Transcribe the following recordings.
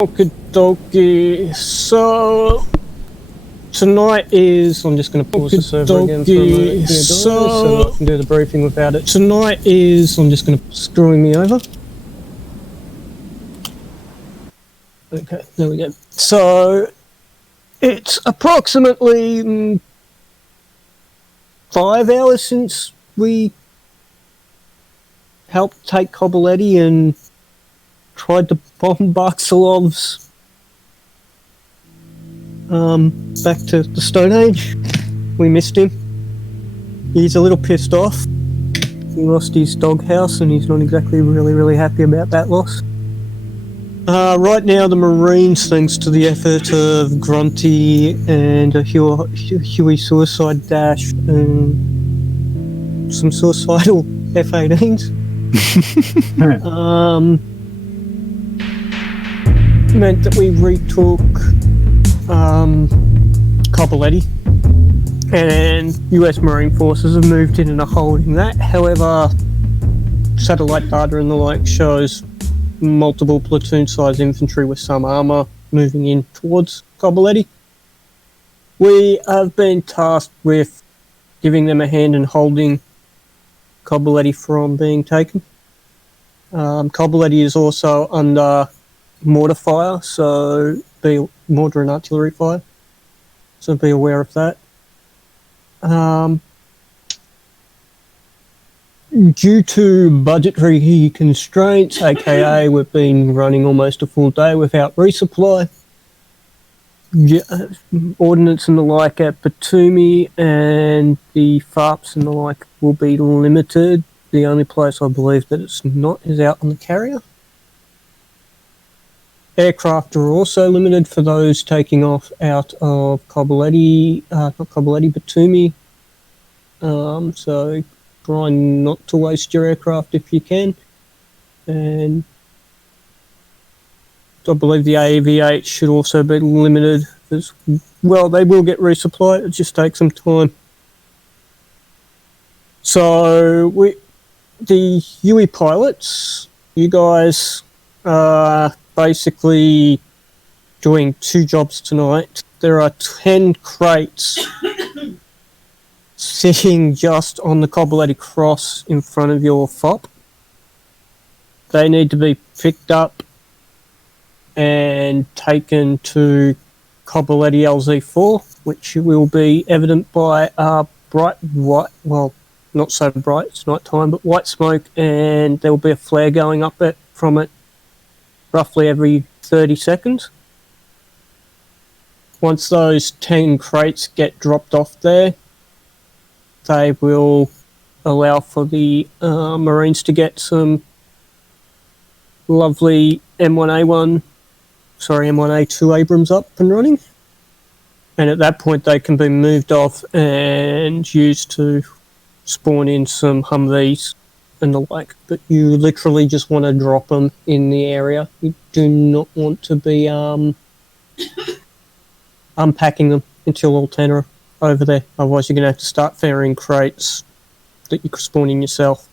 Okie dokie. So tonight is. I'm just going to pause the server again for a minute. So I can do the briefing without it. Tonight is. I'm just going to screwing me over. Okay, there we go. So it's approximately 5 hours since we helped take Koboleti and tried to bomb Barksalov's back to the Stone Age. We missed him. He's a little pissed off. He lost his doghouse and he's not exactly really happy about that loss. Right now the Marines, thanks to the effort of Grunty and a Huey suicide dash and some suicidal F-18s, meant that we retook Koboleti, and US Marine Forces have moved in and are holding that. However, satellite data and the like shows multiple platoon-sized infantry with some armour moving in towards Koboleti. We have been tasked with giving them a hand and holding Koboleti from being taken. Koboleti is also under mortar fire, so be mortar and artillery fire, so be aware of that. Due to budgetary constraints, aka we've been running almost a full day without resupply, ordnance and the like at Batumi and the FARPs and the like will be limited. The only place I believe that it's not is out on the carrier. Aircraft are also limited for those taking off out of Koboleti, not Koboleti, Batumi. So try not to waste your aircraft if you can. And I believe the AV-8 should also be limited as well. They will get resupplied, it just takes some time. So the UE pilots, you guys are basically doing 2 jobs tonight. There are 10 crates sitting just on the Koboleti cross in front of your FOP. They need to be picked up and taken to Koboleti LZ4, which will be evident by bright white, well, not so bright, it's night time, but white smoke, and there will be a flare going up from it roughly every 30 seconds. Once those 10 crates get dropped off there, they will allow for the Marines to get some lovely M1A2 Abrams up and running. And at that point they can be moved off and used to spawn in some Humvees and the like. But you literally just want to drop them in the area. You do not want to be unpacking them until all 10 are over there. Otherwise you're going to have to start ferrying crates that you could spawn in yourself.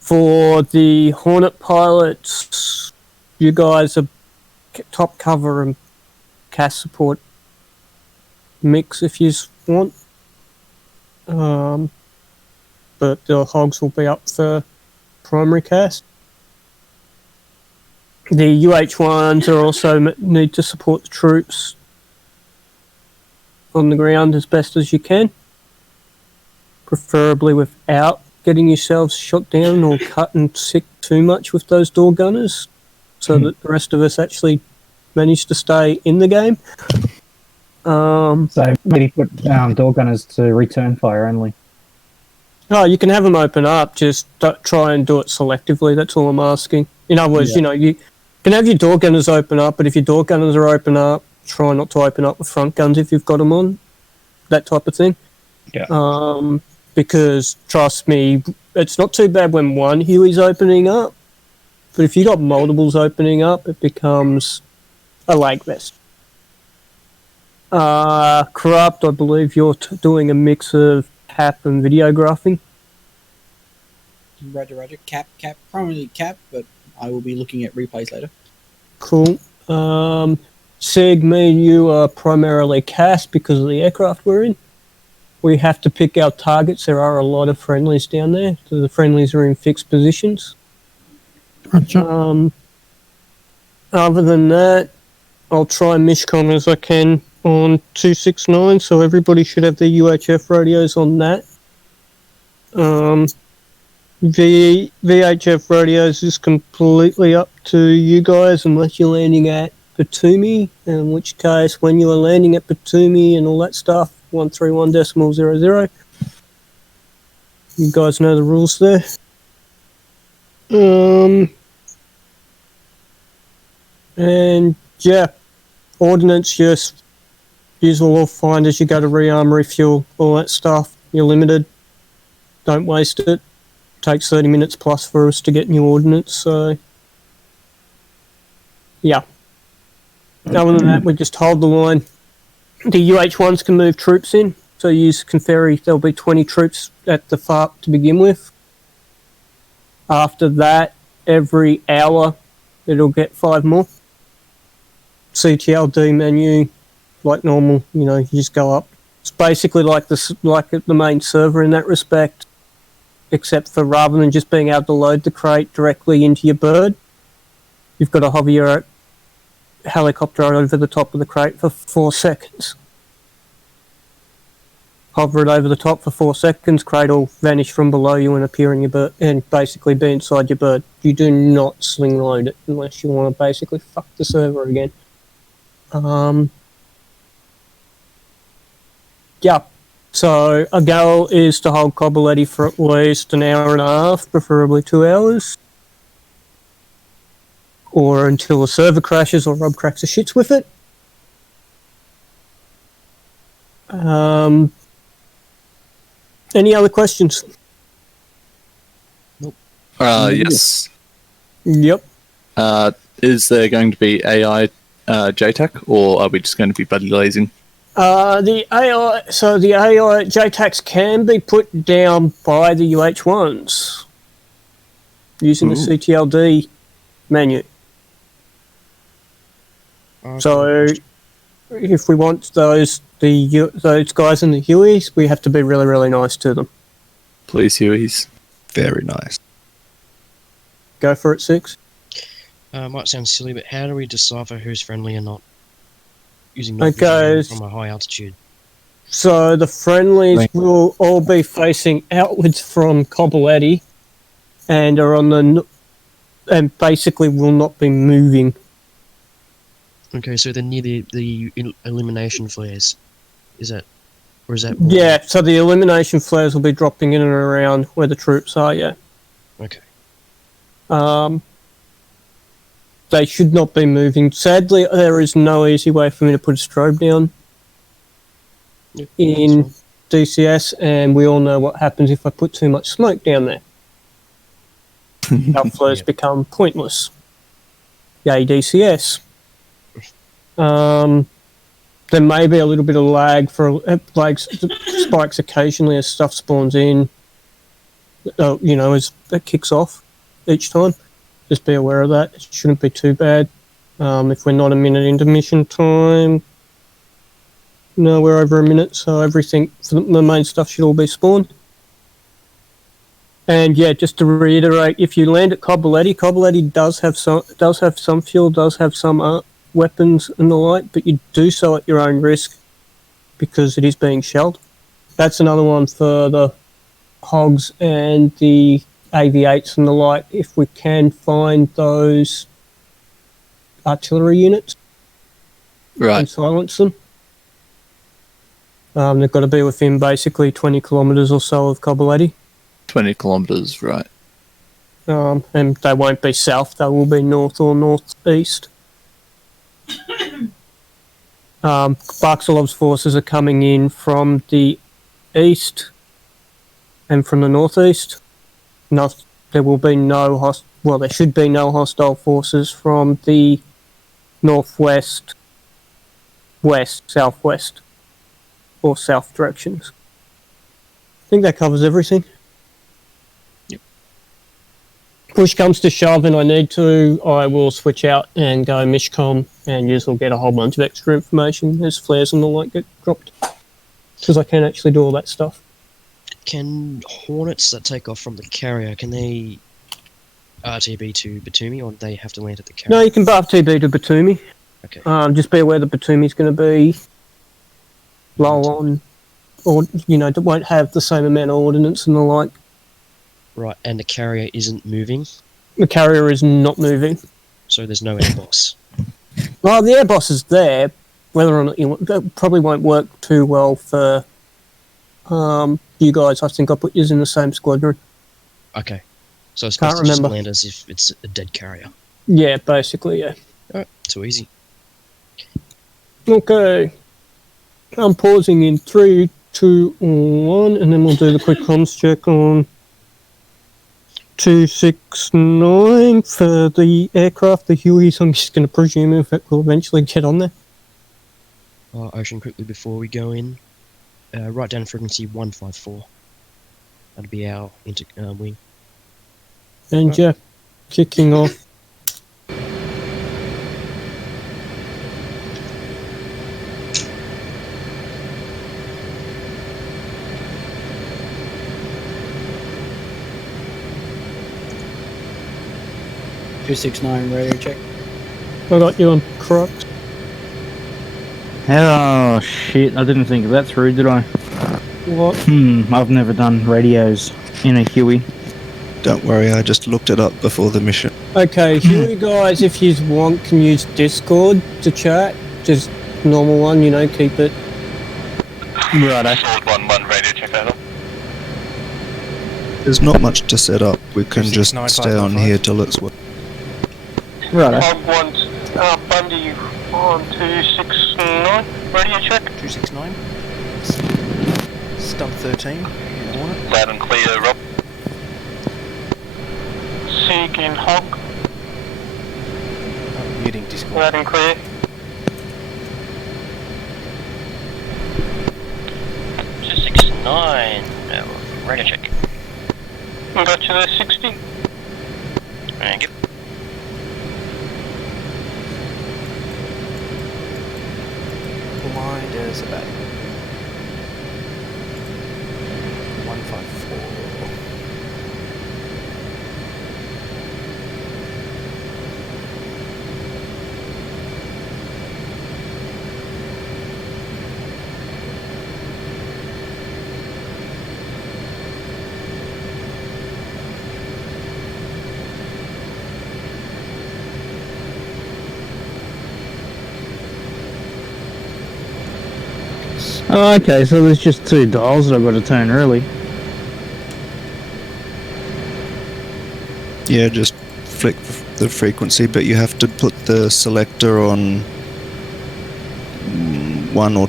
For the Hornet pilots, you guys are top cover and CAS support mix if you want. But the hogs will be up for primary CAS. The UH-1s are also need to support the troops on the ground as best as you can, preferably without getting yourselves shot down or cut and sick too much with those door gunners, so that the rest of us actually manage to stay in the game. So maybe put door gunners to return fire only. Oh, you can have them open up, just try and do it selectively, that's all I'm asking. In other words, you can have your door gunners open up, but if your door gunners are open up, try not to open up with front guns if you've got them on, that type of thing. Yeah. Because, trust me, it's not too bad when one Huey's opening up, but if you got multiples opening up, it becomes a lag vest. Corrupt, I believe you're doing a mix of cap and videographing. Roger. Cap, primarily cap, but I will be looking at replays later. Cool. Sig, me and you are primarily cast because of the aircraft we're in. We have to pick our targets. There are a lot of friendlies down there. So the friendlies are in fixed positions. Gotcha. Other than that, I'll try Mishcon as I can on 269, so everybody should have their UHF radios on that. VHF radios is completely up to you guys unless you're landing at Batumi, in which case when you are landing at Batumi and all that stuff, 131.00, you guys know the rules there. And yeah, ordnance, just use all you'll find as you go to rearm, refuel, all that stuff. You're limited. Don't waste it. Takes 30 minutes plus for us to get new ordnance, so yeah. Other than that, we just hold the line. The UH1s can move troops in, so use Conferi. There'll be 20 troops at the FARP to begin with. After that, every hour, it'll get 5 more. CTLD menu, like normal, you just go up. It's basically like the main server in that respect, except for rather than just being able to load the crate directly into your bird, you've got to hover your helicopter over the top of the crate for 4 seconds. Hover it over the top for 4 seconds, crate will vanish from below you and appear in your bird, and basically be inside your bird. You do not sling load it unless you want to basically fuck the server again. Yeah. So a goal is to hold Cobbletti for at least an hour and a half, preferably 2 hours. Or until the server crashes or Rob cracks the shits with it. Any other questions? Nope. Yes. Yep. Is there going to be AI JTAC, or are we just going to be buddy lasing? The AI JTACs can be put down by the UH1s using the CTLD menu. Okay. So if we want those guys in the Hueys, we have to be really, really nice to them. Please, Hueys. Very nice. Go for it, 6. Might sound silly, but how do we decipher who's friendly and not? Using from a high altitude. So the friendlies will all be facing outwards from Cobbletti and are on and basically will not be moving. Okay, so they're near the illumination flares. Is that Yeah, so the illumination flares will be dropping in and around where the troops are, yeah. Okay. They should not be moving. Sadly, there is no easy way for me to put a strobe down in DCS, and we all know what happens if I put too much smoke down there. Our flares become pointless. Yay, DCS. There may be a little bit of lag spikes occasionally as stuff spawns in. As it kicks off each time. Just be aware of that. It shouldn't be too bad. If we're not a minute into mission time, no, we're over a minute, so everything for the main stuff should all be spawned. And yeah, just to reiterate, if you land at Cobbletti does have some fuel, does have some weapons and the like, but you do so at your own risk because it is being shelled. That's another one for the hogs and the AV8s and the like. If we can find those artillery units, right, and silence them. They've got to be within basically 20 kilometres or so of Cobbletti. 20 kilometres, right. And they won't be south, they will be north or northeast. Barksalov's forces are coming in from the east and from the northeast. There will be there should be no hostile forces from the northwest, west, southwest, or south directions. I think that covers everything. Yep. push comes to shove and I need to, I will switch out and go Mishcom, and you will get a whole bunch of extra information as flares and the like get dropped. Because I can actually do all that stuff. Can Hornets that take off from the carrier, can they RTB to Batumi, or do they have to land at the carrier? No, you can buff TB to Batumi. Okay. Just be aware that Batumi's going to be low on, or, it won't have the same amount of ordnance and the like. Right, and the carrier isn't moving, The carrier is not moving. so there's no air boss. Well, the air boss is there. Whether or not it probably won't work too well for you guys. I think I'll put you in the same squadron. Okay. So it's Can't supposed to just remember. land as if it's a dead carrier. Yeah, basically, yeah. Alright, too easy. Okay. I'm pausing in 3, 2, 1, and then we'll do the quick comms check on 269 for the aircraft, the Hueys. I'm just going to presume if it will eventually get on there. Ocean, quickly before we go in, write down frequency 154. That'll be our wing. And yeah, kicking off. Radio check. I got you on Crux. Oh shit, I didn't think of that through, did I? What? I've never done radios in a Huey. Don't worry, I just looked it up before the mission. Okay, Huey guys, if you want, can use Discord to chat. Just normal one, keep it. Righto. Sword 1-1 radio check over. There's not much to set up. We can just 269, stay on 555. here till it's what. Righto. Hog 1, Bundy on 269 radio check. 269. Stump 13. Hornet. Loud and clear, Rob. Seek in Hog, Muting Discord. loud and clear. Radio check. Got you there, 60. Thank you. Blind as a bat. 154. Oh, okay, so there's just 2 dials that I've got to turn early. Yeah, just flick the frequency, but you have to put the selector on 1 or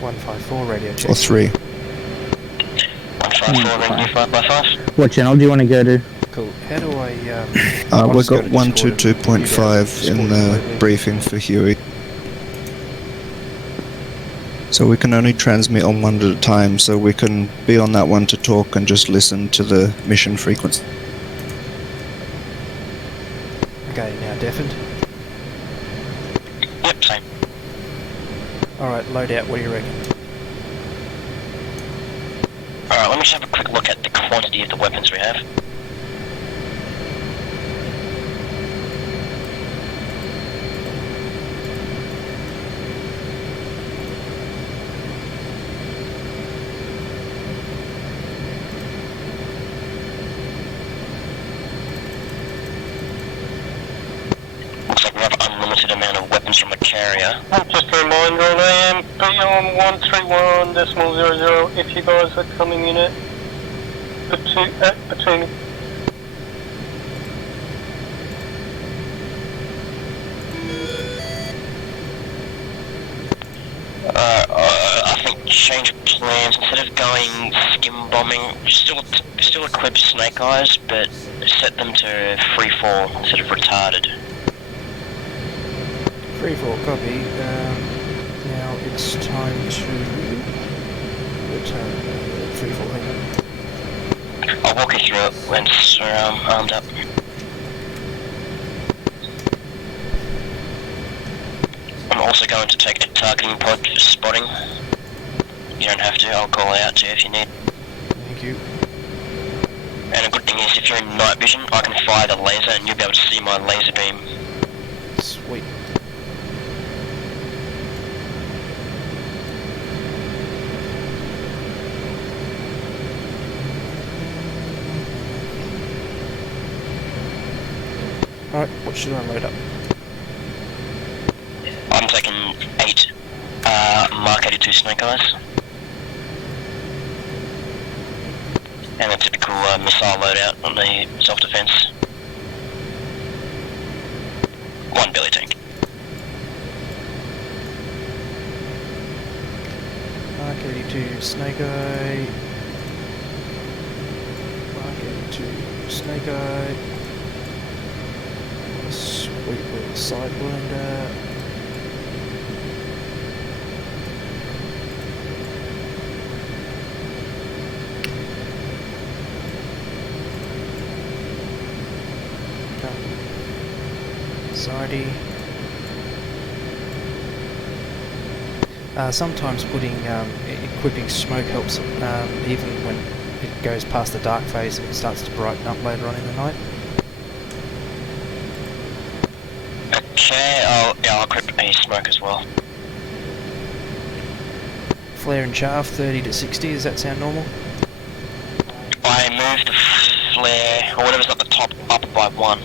154 radio check. 3. 154, ring 5x5. What channel do you want to go to? Cool. How do I We've just go got to Discord and 122.5 in Discord the remotely? briefing for Huey. So we can only transmit on one at a time, so we can be on that one to talk and just listen to the mission frequency. Okay, now deafened. Yep, same. Alright, load out, what do you reckon? Alright, let me just have a quick look at the quantity of the weapons we have. Looks like we have unlimited amount of weapons from a carrier. Just a reminder on AM, beyond 131.00 if you guys are coming in at between. I think change of plans. Instead of going skim bombing, still equip Snake Eyes, but set them to free fall instead of retarded. 3-4, copy. Now it's time to return 3-4. I'll walk you through it once we're armed up. I'm also going to take a targeting pod for spotting. You don't have to, I'll call it out to you if you need. Thank you. And a good thing is, if you're in night vision, I can fire the laser and you'll be able to see my laser beam. Sweet. Alright, what should I load up? I'm taking 8 Mark 82 Snake Eyes. And a typical missile loadout on the self-defense. 1 belly tank. Mark 82 Snake Eye. Mark 82 Snake Eye. Sweet little sidewinder. Anxiety. Sometimes equipping smoke helps, even when it goes past the dark phase, it starts to brighten up later on in the night. Okay, I'll equip a smoke as well. Flare and chaff 30 to 60, does that sound normal? I moved the flare, or whatever's at the top, up by 1.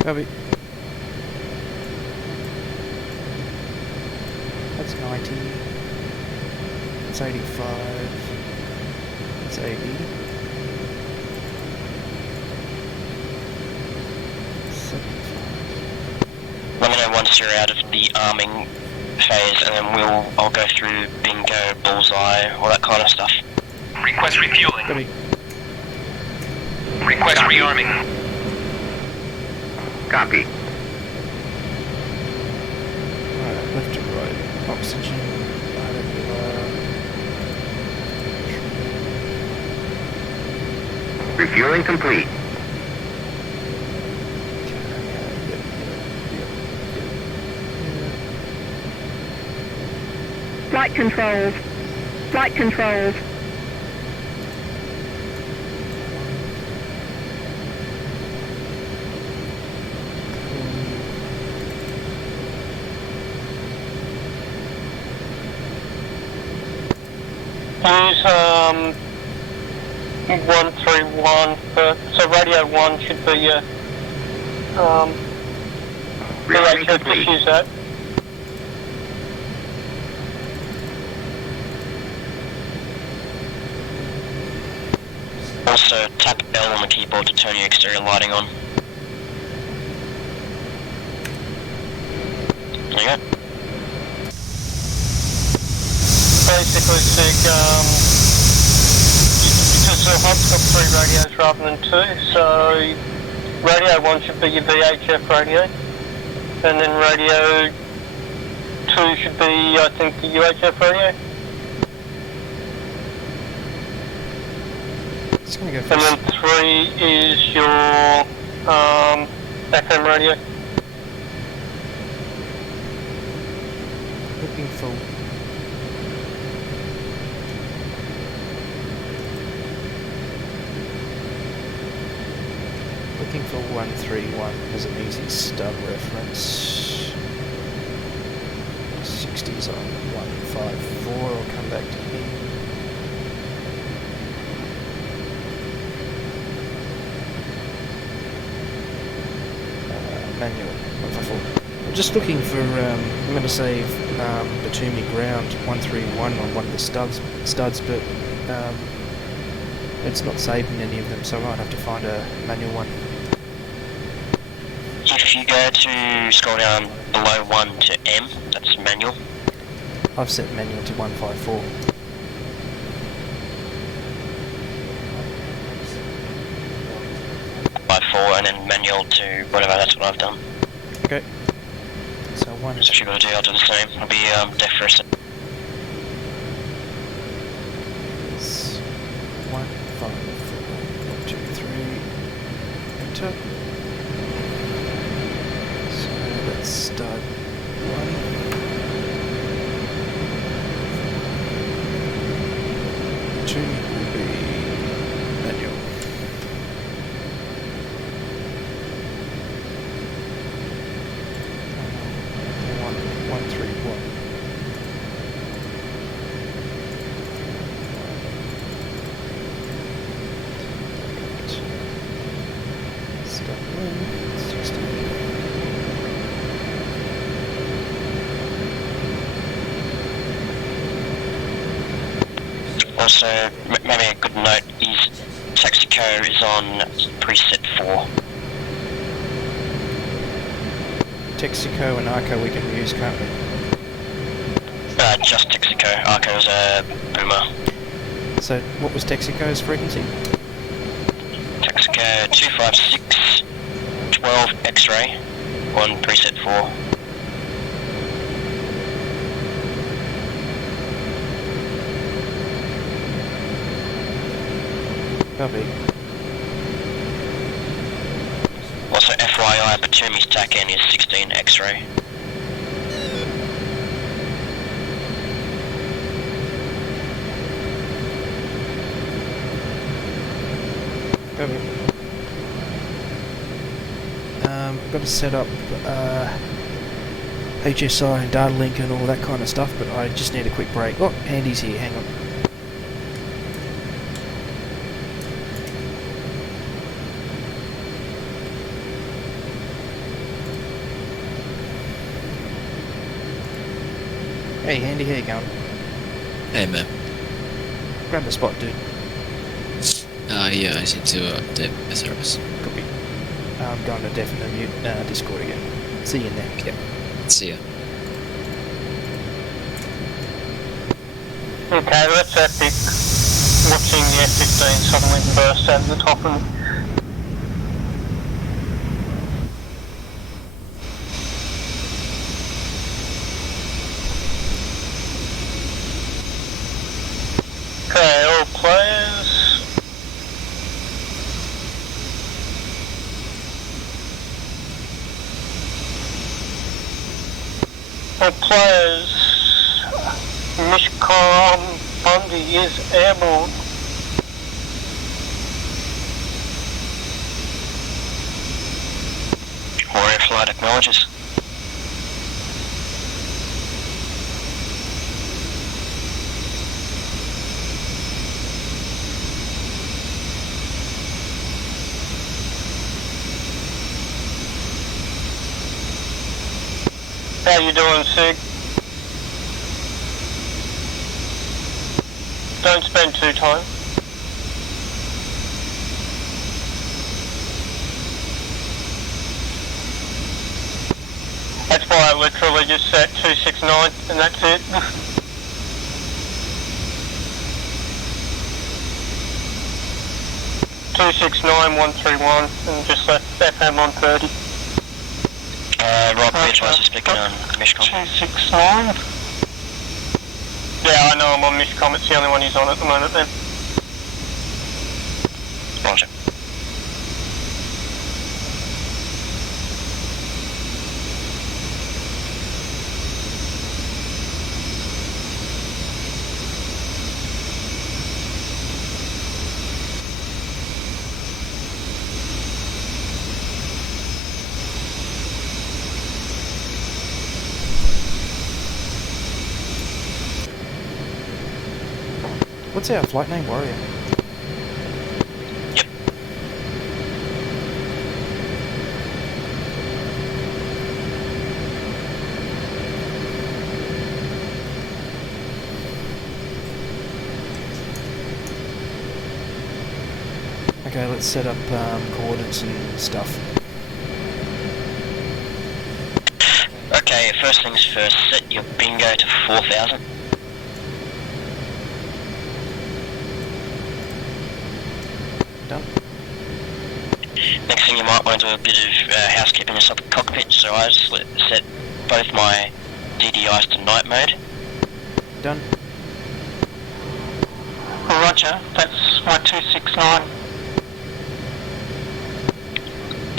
Copy. That's 90. That's 85. That's 80. 75. Let me know once you're out of the arming phase, and then I'll go through bingo, bullseye, all that kind of stuff. Request refueling. Copy. Request rearming. Copy. Alright, left to right. Oxygen. Refueling complete. Flight controls. Flight controls. Use 131 so radio 1 should be your Rearming VHF, just complete. use that. Also, tap L on the keyboard to turn your exterior lighting on. There you go. Basically, Sig, because the hub's got 3 radios rather than 2, so radio 1 should be your VHF radio, and then radio 2 should be, I think, the UHF radio. Just gonna go And first. then 3 is your FM radio. Looking for. Looking for 131 as an easy stub reference. 60s on 154. I'll come back to him. Manual 154. I'm just looking for. I'm going to say Batumi ground 131 on one of the studs, but it's not saving any of them, so I might have to find a manual one. If you go to scroll down below 1 to M, that's manual. I've set manual to 154. By 4 and then manual to whatever, that's what I've done. Okay. So one. So if you're going to do, I'll do the same. I'll be deaf for a second. Is 5, 4, 1, 2, 3. Enter. So let's start 1. Two will be manual. 1, 3, 1. Start 1, 16. Also, maybe a good note is Texaco is on preset 4. Texaco and Arco we can use, can't we? Just Texaco. Arco is a boomer. So, what was Texaco's frequency? Texaco 256, 12 X-ray on preset 4. Copy. Also, FYI, Batumi's TAC-N is 16 X-ray. Copy. I've got to set up HSI and data link and all that kind of stuff, but I just need a quick break. Oh, Andy's here, hang on. Hey Andy, how you going? Hey man. Grab the spot, dude. Yeah, I need to update my service. Copy. I'm going to definitely mute Discord again. See you in there. Yep. See ya. Okay, that's epic. Watching the F-15 suddenly burst out of the top of me. Okay, all players. All players. Mishcon Bundy is airborne. Warrior flight acknowledges. How you doing, Sig? Don't spend too time. That's why I literally just set 269 and that's it. Two 69131 and just left FM on 30. Rob, be advised to speaking on Mishcon. 269. Yeah, I know I'm on Mishcom, it's the only one he's on at the moment then. Roger. What's our flight name? Warrior. Yep. Okay, let's set up coordinates and stuff. Okay, first things first, set your bingo to 4,000. Done. Next thing you might want to do a bit of housekeeping inside the cockpit, so I just set both my DDIs to night mode. Done. Roger Roger, that's my 269.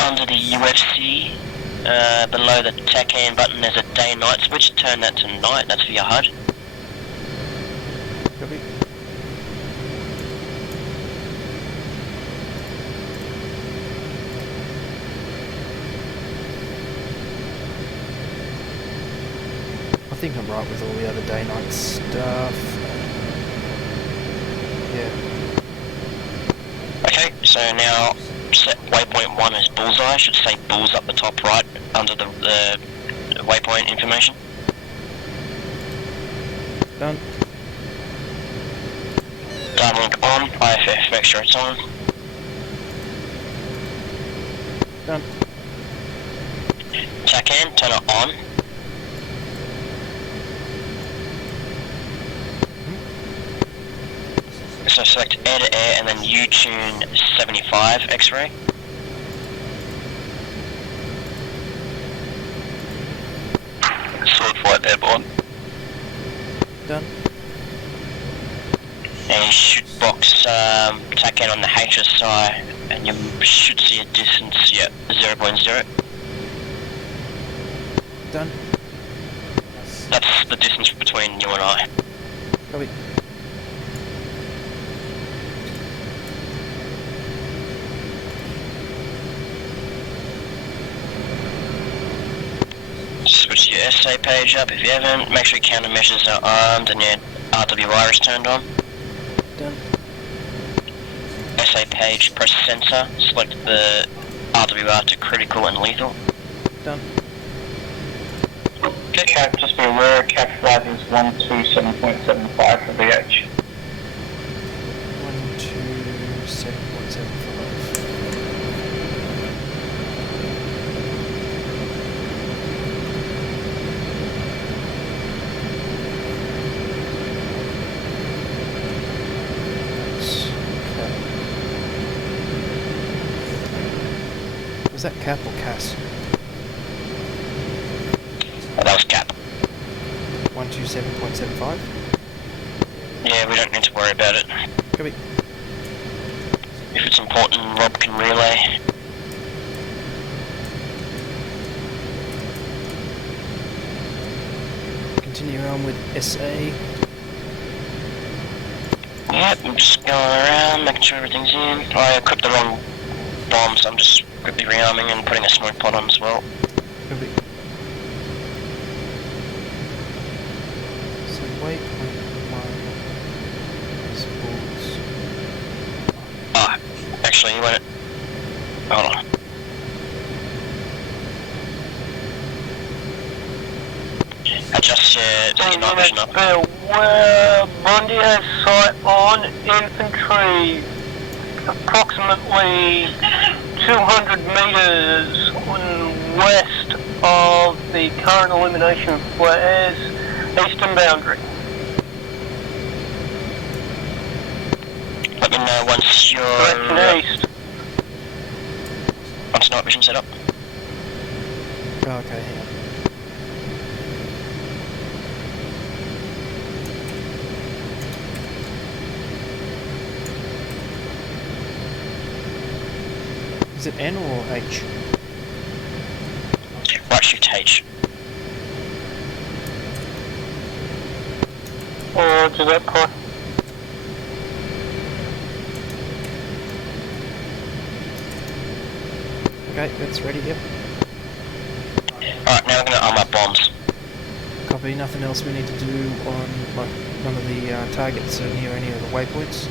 Under the UFC, below the TACAN button, there's a day-night switch. Turn that to night, that's for your HUD. Copy. I think I'm right with all the other day-night stuff. Yeah. Okay, so now set waypoint 1 as bullseye. Should say bulls up the top right under the waypoint information. Done. Downlink on, IFF, make sure it's on. Done. TACAN, turn it on. So select air to air and then U-tune 75 X-ray. Sword flight airborne. Done. And you should box TACAN on the HSI and you should see a distance, yeah, 0.0. Done. That's the distance between you and I. Copy. Switch your SA page up if you haven't. Make sure your countermeasures are armed and your RWR is turned on. Done. SA page, press sensor, select the RWR to critical and lethal. Done. Okay. Cap, just be aware, cap flag is 127.75 for VH. 127.75. Was that cap or CAS? Oh, that was cap. 127.75? Yeah, we don't need to worry about it. Copy. If it's important, Rob can relay. Continue on with SA. Yep, I'm just going around, making sure everything's in. I equipped the wrong bomb, so I'm just quickly rearming and putting a smoke pod on as well. Copy. So waypoint 1 is bulls. Ah, actually, you want it. Hold on. Adjust your night vision up. Bondi has sight on infantry approximately 200 metres west of the current elimination flares eastern boundary. Let me know once you're... Direction east. Once night vision set up. Oh, okay, hang on. Is it N or H? Right shift H. Or to that point. Okay, that's ready, yep. Alright, now we're going to arm up bombs. Copy, nothing else we need to do on, like, none of the targets are near any of the waypoints.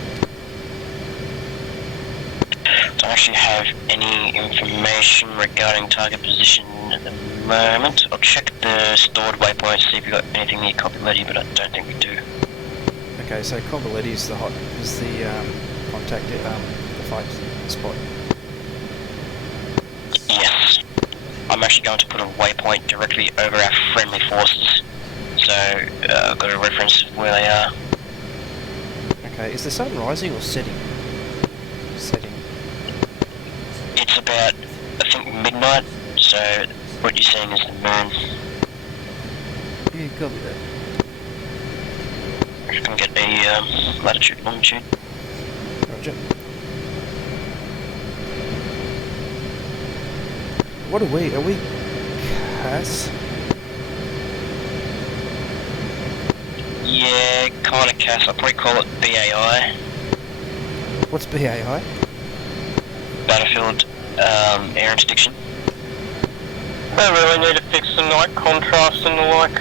Don't actually have any information regarding target position at the moment. I'll check the stored waypoints, see if we've got anything near Copyleti, but I don't think we do. Okay, so Cobbaleti is the contact, the fight spot. Yes. I'm actually going to put a waypoint directly over our friendly forces. So, I've got a reference of where they are. Okay, is the sun rising or setting? Setting. It's about, I think, midnight, so what you're seeing is the moon. Yeah, copy that. If you can get a latitude, longitude. What are we? Are we CAS? Yeah, kind of CAS. I'll probably call it BAI. What's BAI? Battlefield air interdiction. They really need to fix the night contrast and the like.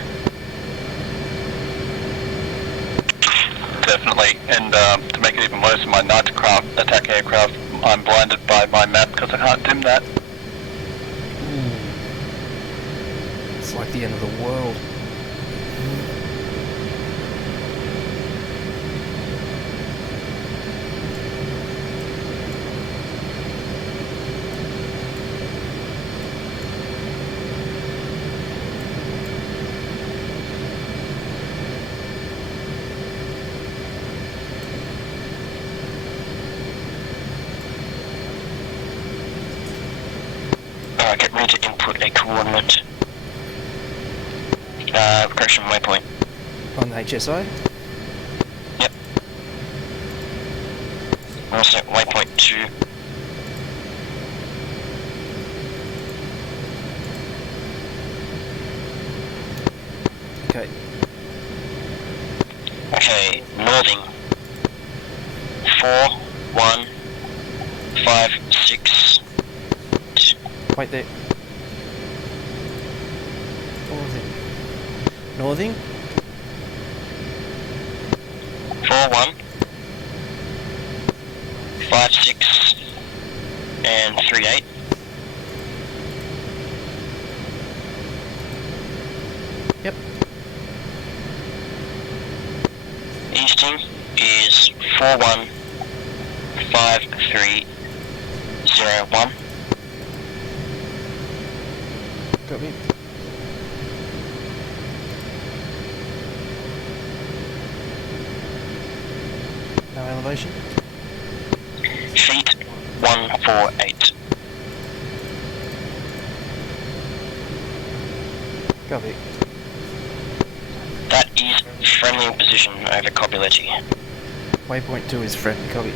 Definitely, and to make it even worse, in my night attack aircraft, I'm blinded by my map because I can't dim that. It's like the end of the world. Alright, get ready to input a coordinate. Correction waypoint. On HSI? Yep. Also, waypoint 2. Okay. Okay, northing. 4, 1, 5, 6. Wait there. Northing. Northing? 4, 1, 5, 6, and 3, 8. Yep. Easting is 4, 1, 5, 3, 0, 1. Got me. No elevation? Feet 148. Copy. That is friendly position over Copuleti. Waypoint 2 is friendly, copy.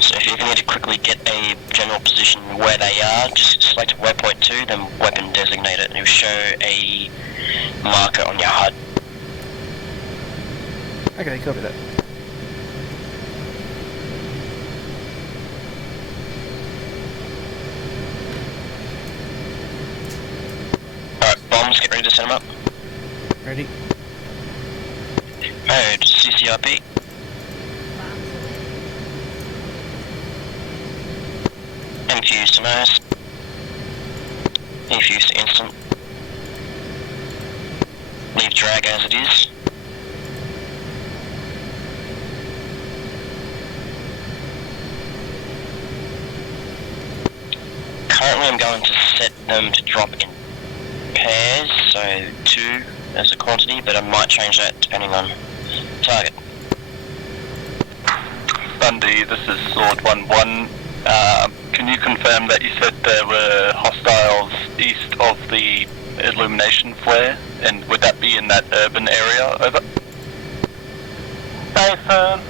So if you need to quickly get a general position where they are, just select waypoint 2, then weapon designate it, and it will show a marker on your HUD. Okay, copy that. Alright, bombs, get ready to set them up. Ready? Mode, CCRP. Infuse to nose. Infuse to instant. Leave drag as it is. Currently I'm going to set them to drop in pairs, so 2 as a quantity, but I might change that depending on target. Bundy, this is Sword 1-1. Can you confirm that you said there were hostiles east of the illumination flare, and would that be in that urban area? Over. Affirm.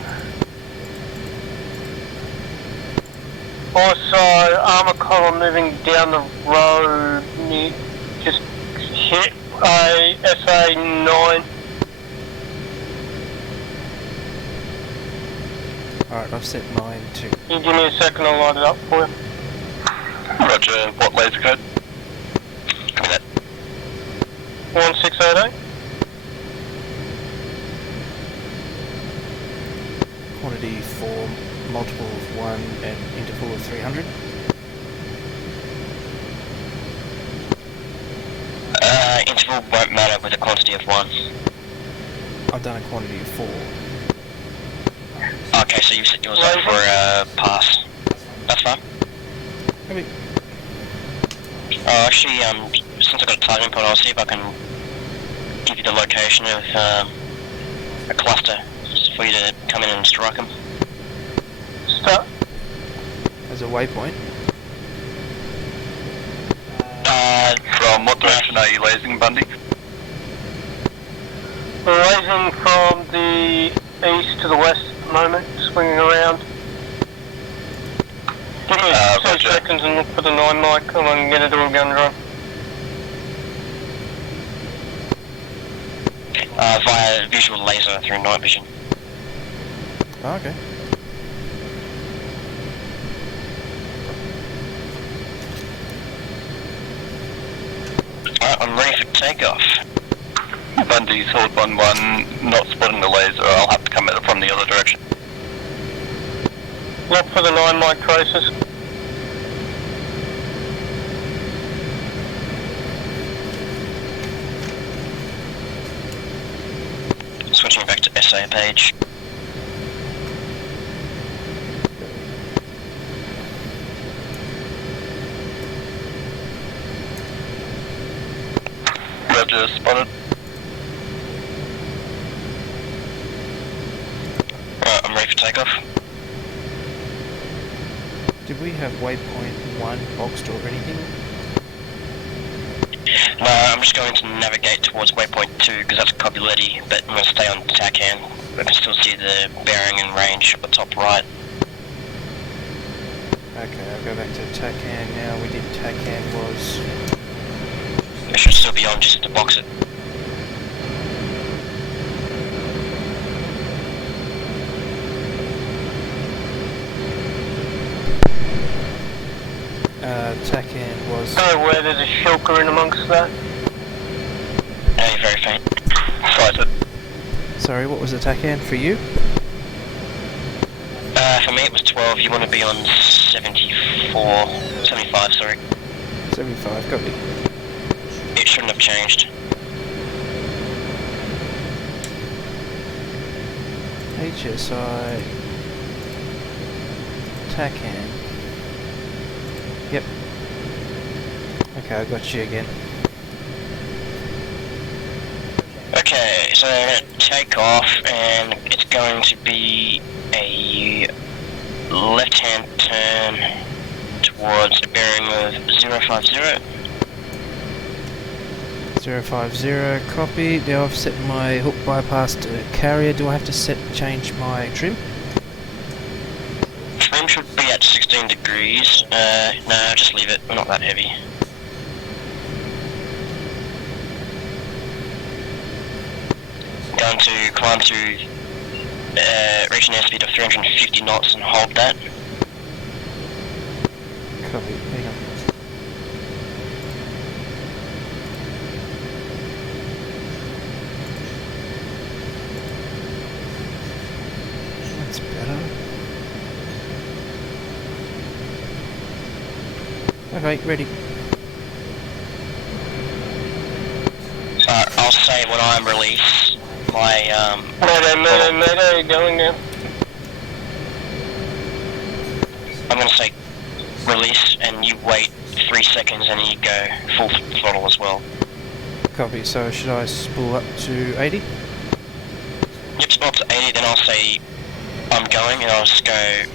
Also, armor column moving down the road, just hit a SA-9. Alright, I've set mine to... Can you give me a second, I'll light it up for you. Roger, what laser code? Copy that. 1688. Quantity for multiple of 1 and interval of 300. Interval won't matter with a quantity of 1. I've done a quantity of 4. Okay, so you've set yours up for a pass. That's fine. Copy. Oh, actually, since I've got a targeting point, I'll see if I can give you the location of a cluster for you to come in and strike them. Start. As a waypoint. From what direction are you lasing, Bundy? We're rising from the east to the west at the moment, swinging around. Give me 2 Roger. seconds and look for the 9 mic, and I can get it all gun drop. Via visual laser through night vision. Oh, okay. Alright, I'm ready for takeoff. Bundy, Sword 1-1, not spotting the laser. I'll have to come at it from the other direction. Look for the 9 mic traces. Switching back to SA page. Roger, spotted. Alright, I'm ready for takeoff. Did we have waypoint 1 boxed or anything? No, I'm just going to navigate towards waypoint 2 because that's Cobuleti, but I'm going to stay on TACAN. I can still see the bearing and range at the top right. Okay, I'll go back to TACAN now. We did TACAN was... It should still be on just to box it. TACAN was... Oh, where there's a shulker in amongst that. Very faint. Sighted. Sorry, what was the TACAN for you? For me it was 12, you want to be on 75, sorry. 75, got me. It shouldn't have changed. HSI... TACAN. Yep. Okay, I got you again. Okay, so I'm going to take off and it's going to be a left-hand turn towards a bearing of 050. 050, copy. Now I've set my hook bypass to carrier. Do I have to change my trim? Trim should be at 16 degrees. No, just leave it. We're not that heavy. Going to climb to reach an airspeed of 350 knots and hold that. Copy. Hang on. That's better. Okay, ready. I'll say when I'm released, my Mayday, going now. I'm going to say release and you wait 3 seconds and you go full throttle as well. Copy. So should I spool up to 80? Yep, spot to 80, then I'll say I'm going and I'll say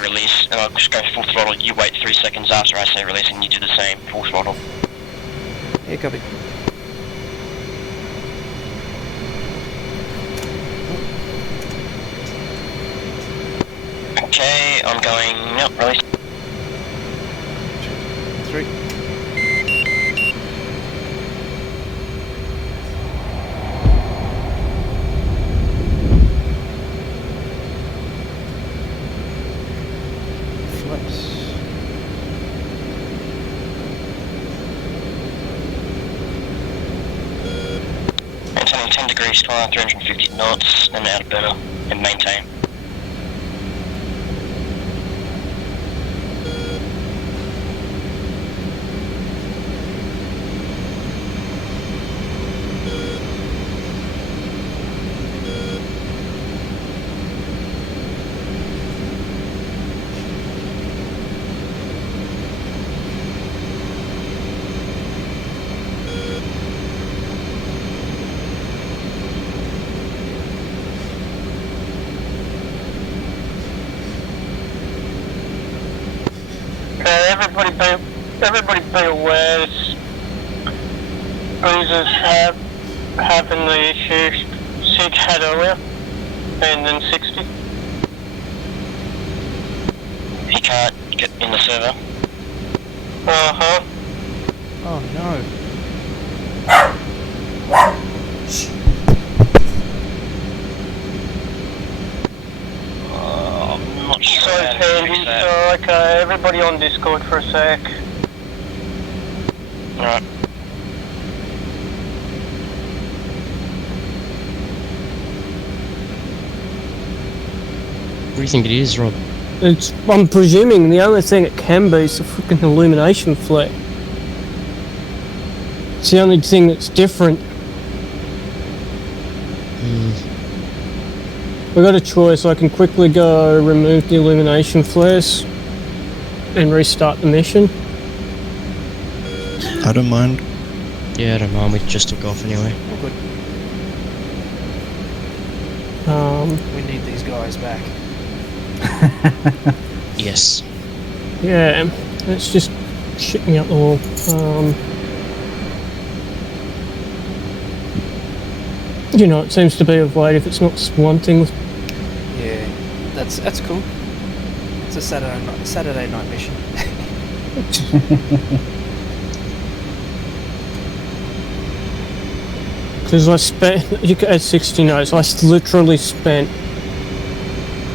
release and I'll just go full throttle. You wait 3 seconds after I say release and you do the same, full throttle. Yeah, copy. Okay, I'm going, nope, release. 3. Flips. Maintaining 10 degrees climb, 350 knots, and out of burner, and maintain. everybody be aware. Bruisers having the issue Sig had earlier, and then 60. He can't get in the server. Uh-huh. Oh no. I'm not sure So how to handy, fix so that. okay, everybody on Discord for a sec. Alright. What do you think it is, Rob? I'm presuming the only thing it can be is the freaking illumination flare. It's the only thing that's different. We got a choice. I can quickly go remove the illumination flares and restart the mission. I don't mind. Yeah, I don't mind. We just took off anyway. Oh, good. We need these guys back. Yes. Yeah, it's just shit me up the wall. You know, it seems to be of late if it's not one thing. Yeah, that's cool. It's a Saturday night mission. Because I spent, you could add 60 notes, I literally spent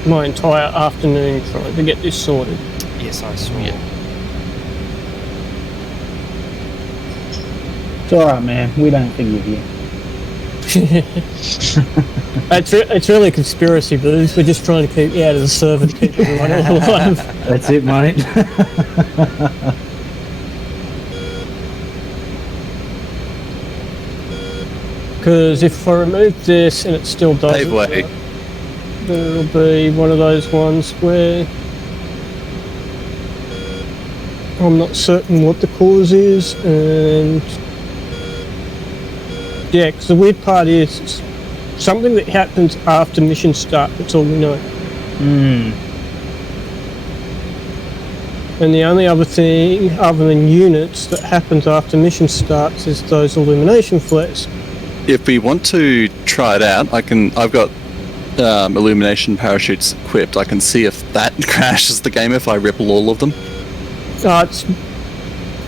my entire afternoon trying to get this sorted. Yes, I saw. Yeah. It's alright, man. We don't forgive you. It's really conspiracy, booze. We're just trying to keep you out of the server to keep everyone alive. That's it, mate. Because if I remove this and it still doesn't, Pave way. there'll be one of those ones where I'm not certain what the cause is, and yeah, because the weird part is it's something that happens after mission start. That's all we know. And the only other thing, other than units, that happens after mission starts is those illumination flares. If we want to try it out, I've got illumination parachutes equipped. I can see if that crashes the game if I ripple all of them. It's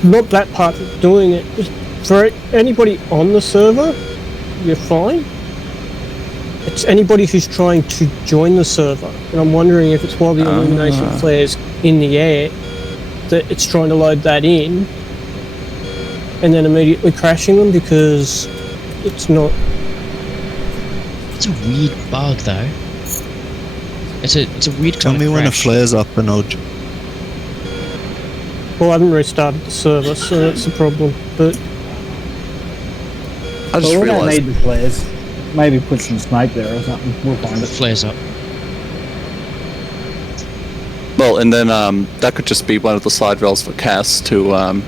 not that part that's doing it. Just for anybody on the server, you're fine. It's anybody who's trying to join the server. And I'm wondering if it's while the illumination flare's in the air that it's trying to load that in and then immediately crashing them, because it's not. It's a weird bug, though. It's a weird Tell kind me of when it crash. flares up and I'll... Well, I haven't restarted the server, so that's the problem. But I just Well, we don't realised. need the flares. Maybe put some smoke there or something. We'll find It it. flares up. Well, and then that could just be one of the side rails for Cass to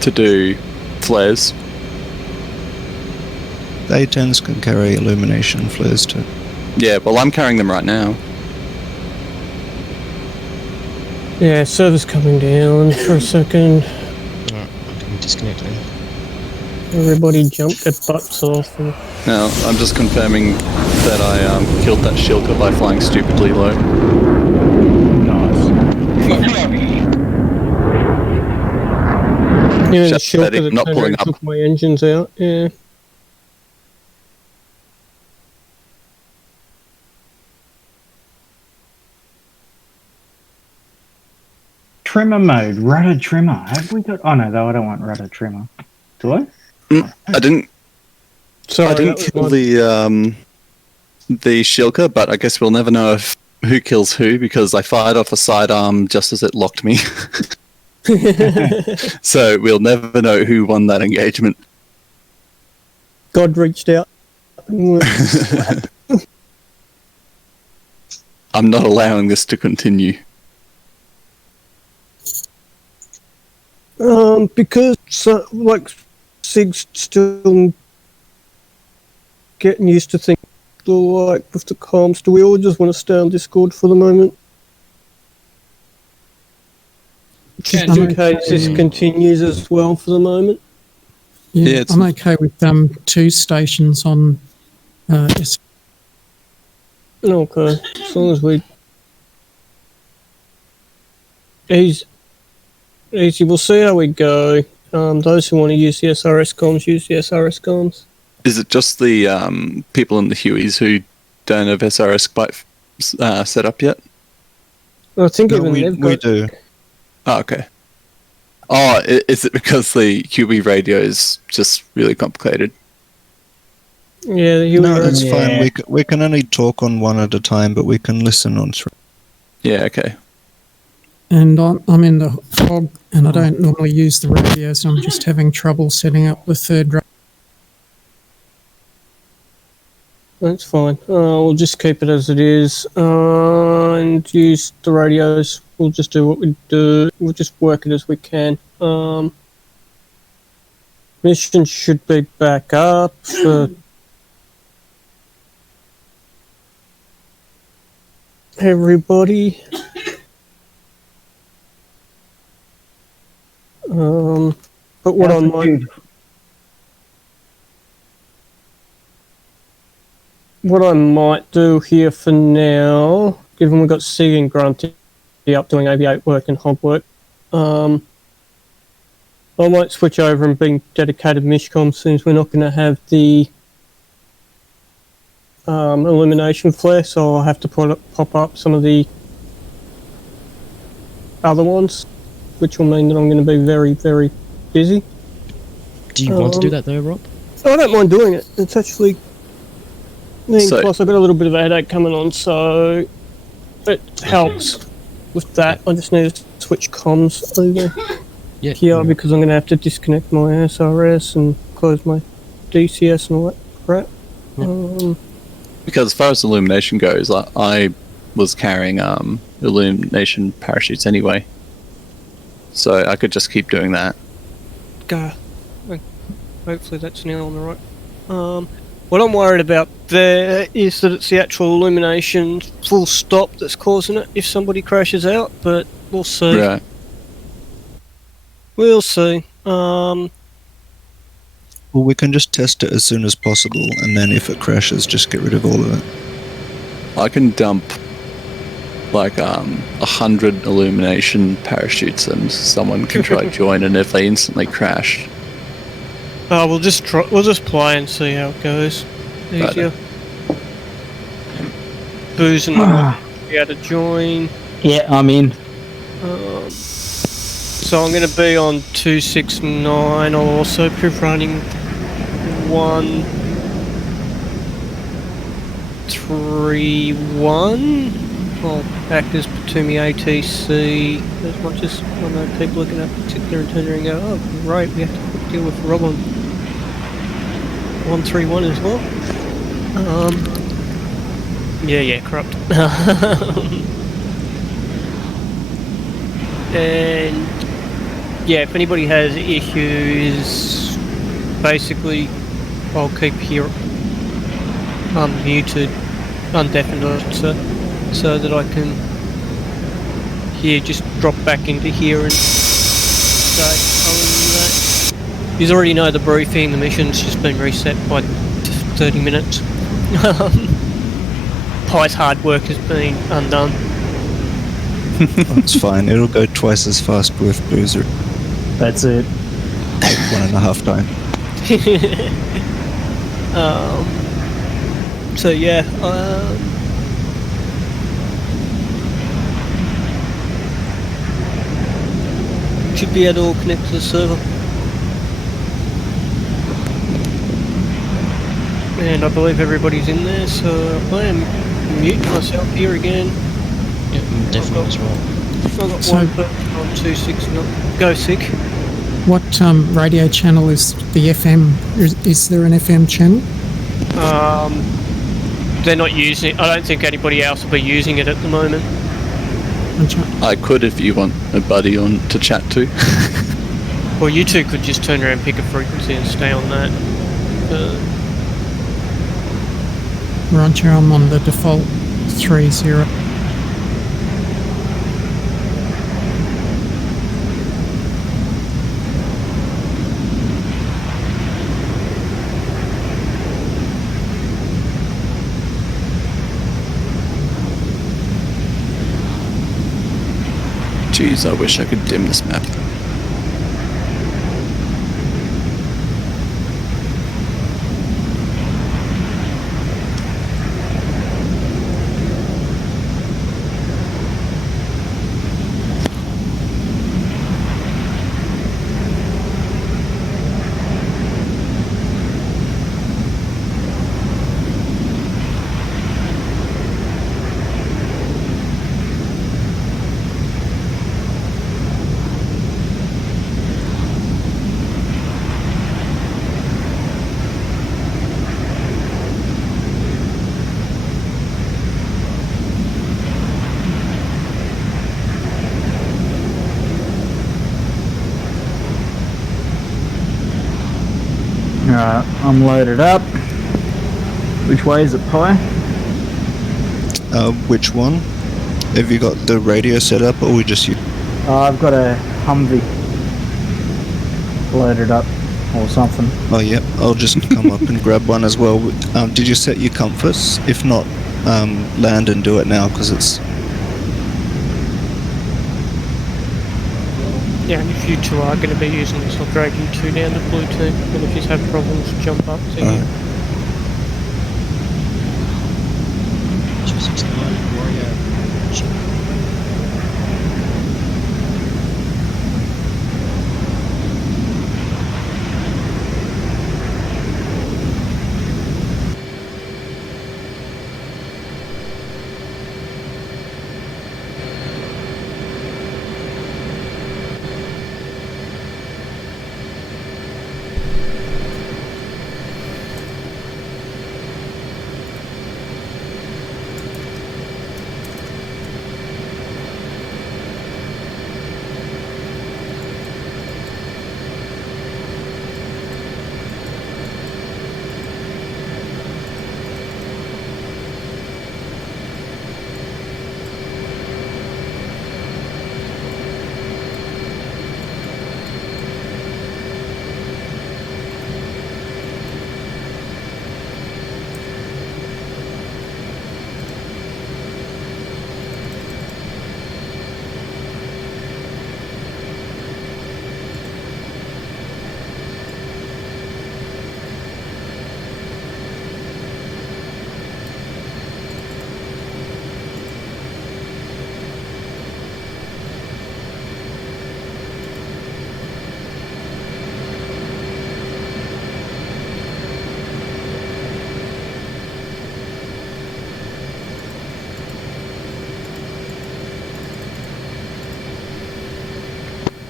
do flares. The A10s can carry illumination flares too. Yeah, well, I'm carrying them right now. yeah, server's coming down for a second. Alright, I'm going to disconnect then. Everybody jumped their butts off. And Now, I'm just confirming that I killed that shilker by flying stupidly low. Nice. yeah, the Shut shilker that in, that not turned pulling around up. took my engines out. Yeah. Trimmer mode. Rudder trimmer. Have we got... Oh, no, though. I don't want rudder trimmer. Do I? I didn't Sorry, I didn't that kill was the shilker, but I guess we'll never know who kills who, because I fired off a sidearm just as it locked me. So we'll never know who won that engagement. God reached out. I'm not allowing this to continue. Because like Sig's still getting used to things like with the comms. Do we all just want to stay on Discord for the moment? Just in case this continues as well for the moment. Yeah, I'm okay with 2 stations on. Okay, as long as we. Easy. We'll see how we go. Those who want to use the SRS comms, use the SRS comms. Is it just the people in the Hueys who don't have SRS quite set up yet? I think even we do. Oh, okay. Oh, is it because the Huey radio is just really complicated? Yeah, the Huey no, that's radio. fine. We can only talk on one at a time, but we can listen on 3. Yeah, okay. And I'm in the hog, and I don't normally use the radio, so I'm just having trouble setting up the 3rd radio. That's fine. We'll just keep it as it is and use the radios. We'll just do what we do. We'll just work it as we can. Mission should be back up for everybody. But what I might... What I might do here for now, given we've got Sig and Grunty up doing AV8 work and hog work, I might switch over and bring dedicated Mishcom since we're not going to have the illumination flare, so I'll have to pop up some of the other ones, which will mean that I'm going to be very, very busy. Do you want to do that though, Rob? I don't mind doing it. It's actually... plus I've got a little bit of a headache coming on, so it helps with that. I just need to switch comms over here because I'm going to have to disconnect my SRS and close my DCS and all that crap. Because as far as illumination goes, I was carrying illumination parachutes anyway, so I could just keep doing that. Hopefully that's now on the right. What I'm worried about there is that it's the actual illumination full stop that's causing it if somebody crashes out, but we'll see. Right. We'll see. Well, we can just test it as soon as possible, and then if it crashes, just get rid of all of it. I can dump like 100 illumination parachutes and someone can try to join, and if they instantly crash... we'll just play and see how it goes. Easier. Booze and be able to join. Yeah, I'm in. So I'm going to be on 269. I'll also be running 131. I'll act as Batumi ATC as much as I know people are going to sit there and turn around and go, oh great, we have to deal with Rob on 131 as well. Yeah, corrupt. And yeah, if anybody has issues, basically I'll keep here unmuted, undeafened, so that I can just drop back into here and say, that. You already know the briefing, the mission's just been reset by 30 minutes. Pi's hard work has been undone. That's fine, it'll go twice as fast with Boozer. That's it. 1.5 times. So yeah, should be able to connect to the server. And I believe everybody's in there, so I am mute myself here again. Yep, definitely as well. I've got one person on 269. Go Sick. What radio channel is the FM? Is there an FM channel? They're not using it. I don't think anybody else will be using it at the moment. I could if you want a buddy on to chat to. Well, you two could just turn around and pick a frequency and stay on that. Roger, I'm on the default 30. Jeez, I wish I could dim this map. Alright, I'm loaded up. Which way is it, Pi? Which one? Have you got the radio set up, or we just use? I've got a Humvee loaded up or something. Oh yeah, I'll just come up and grab one as well. Did you set your compass? If not, land and do it now because it's. Yeah, and if you two are going to be using this, I'll drag you two down to blue team, and if you have problems, jump up to you. 269 Warrior. Check.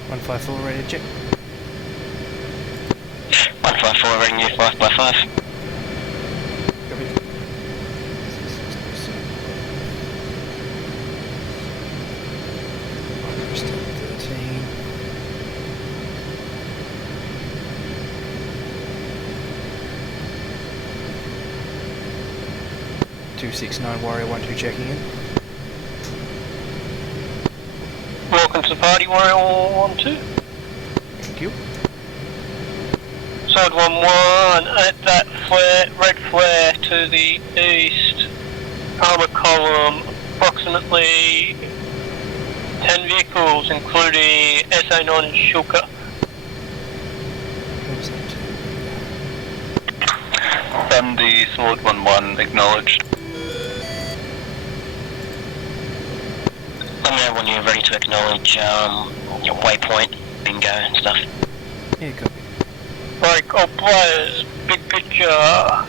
One 154 ready to check. 154 reading you 5x5. Copy. Still 13. (269 Warrior 12 checking in). Welcome to the party, Warrior 12. Thank you. Side 1-1 at that flare, red flare to the east. Armour column, approximately 10 vehicles, including SA9 and Shulker. Dundee, Sword 1-1, acknowledged. Let me know when you're ready to acknowledge your waypoint, bingo and stuff. Yeah, copy. Like, all players, big picture,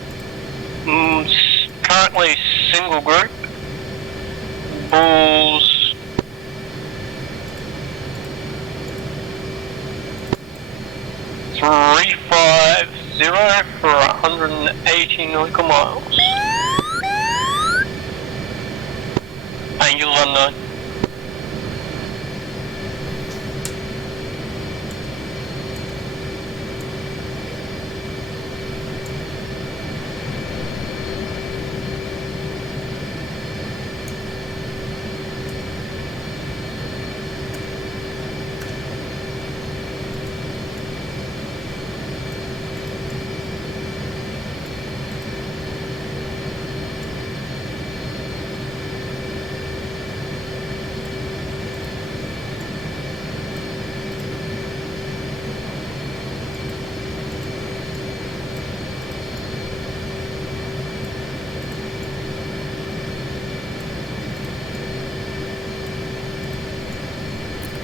currently single group, Bulls, (350) for 180 nautical miles. Angels unknown.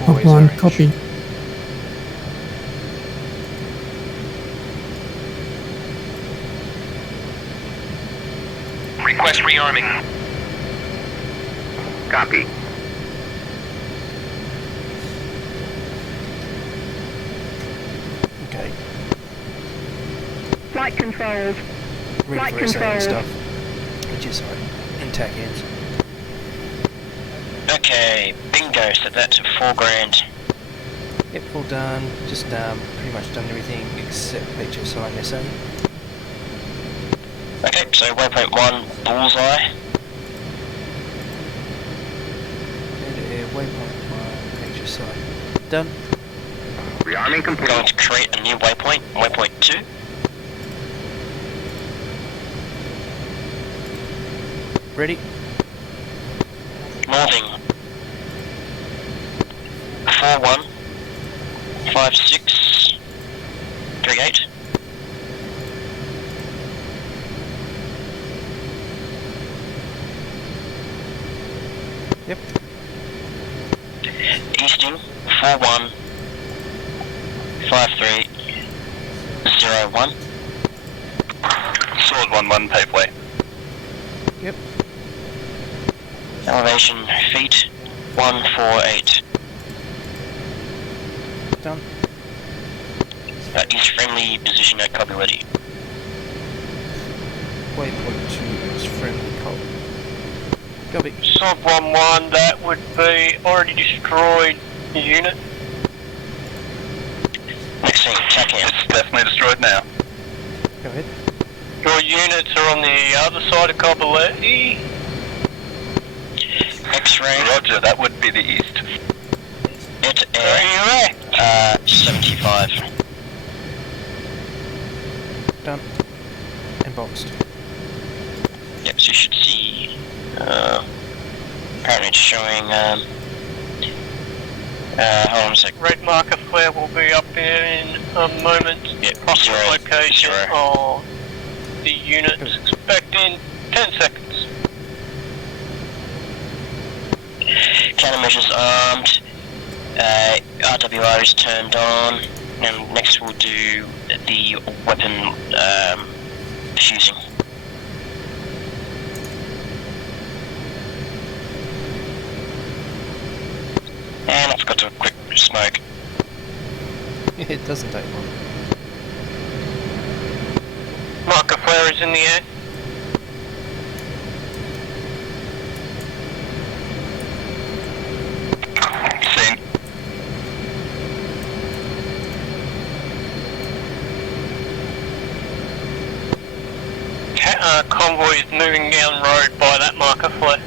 Always one, orange. copy. Request rearming. Copy. Okay. Flight controls. Ready Flight for SA and control. stuff. Which is sorry. Intact ends. Okay, bingo, set that to 4 grand. Yep, all done. Just pretty much done everything except HSI and SA. Okay, so waypoint 1, bullseye. And waypoint 1, HSI. Done. Rearming complete. Going to create a new waypoint, waypoint 2. Ready? Moving. 4-1, 5-6, 3-8. Yep. Easting, 4-1, 5-3, 0-1. Sword 1-1 paveway. Yep. Elevation, feet, 148. Done. East friendly position at copy ready. Waypoint 2 is friendly cop. Copy. Sword 1-1, that would be already destroyed unit. Next thing, attack in. It's definitely destroyed now. Go ahead. Your units are on the other side of Cobaleti. X-ray. Roger, that would be the east. It's air. 75. Done. And boxed. Yep, so you should see, apparently it's showing, hold on a sec. Red marker flare will be up there in a moment. Yep, Approximate 0, location 0. of the units. Expect in 10 seconds. Countermeasures armed. RWR is turned on. And next we'll do the weapon, fusing. And I forgot to quick smoke. It doesn't take long. Marker flare is in the air. Seen. Convoy is moving down road by that marker flare.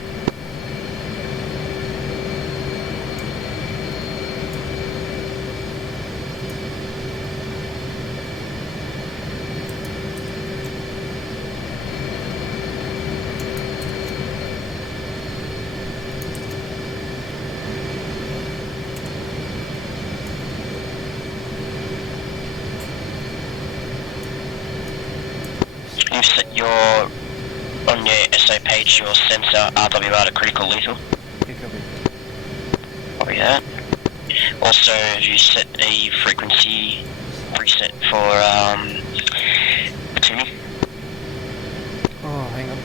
You've set your, on your SA page, your sensor RWR to critical lethal. Yeah, copy. Copy that. Also, you set a frequency preset for, Batumi. Oh, hang on.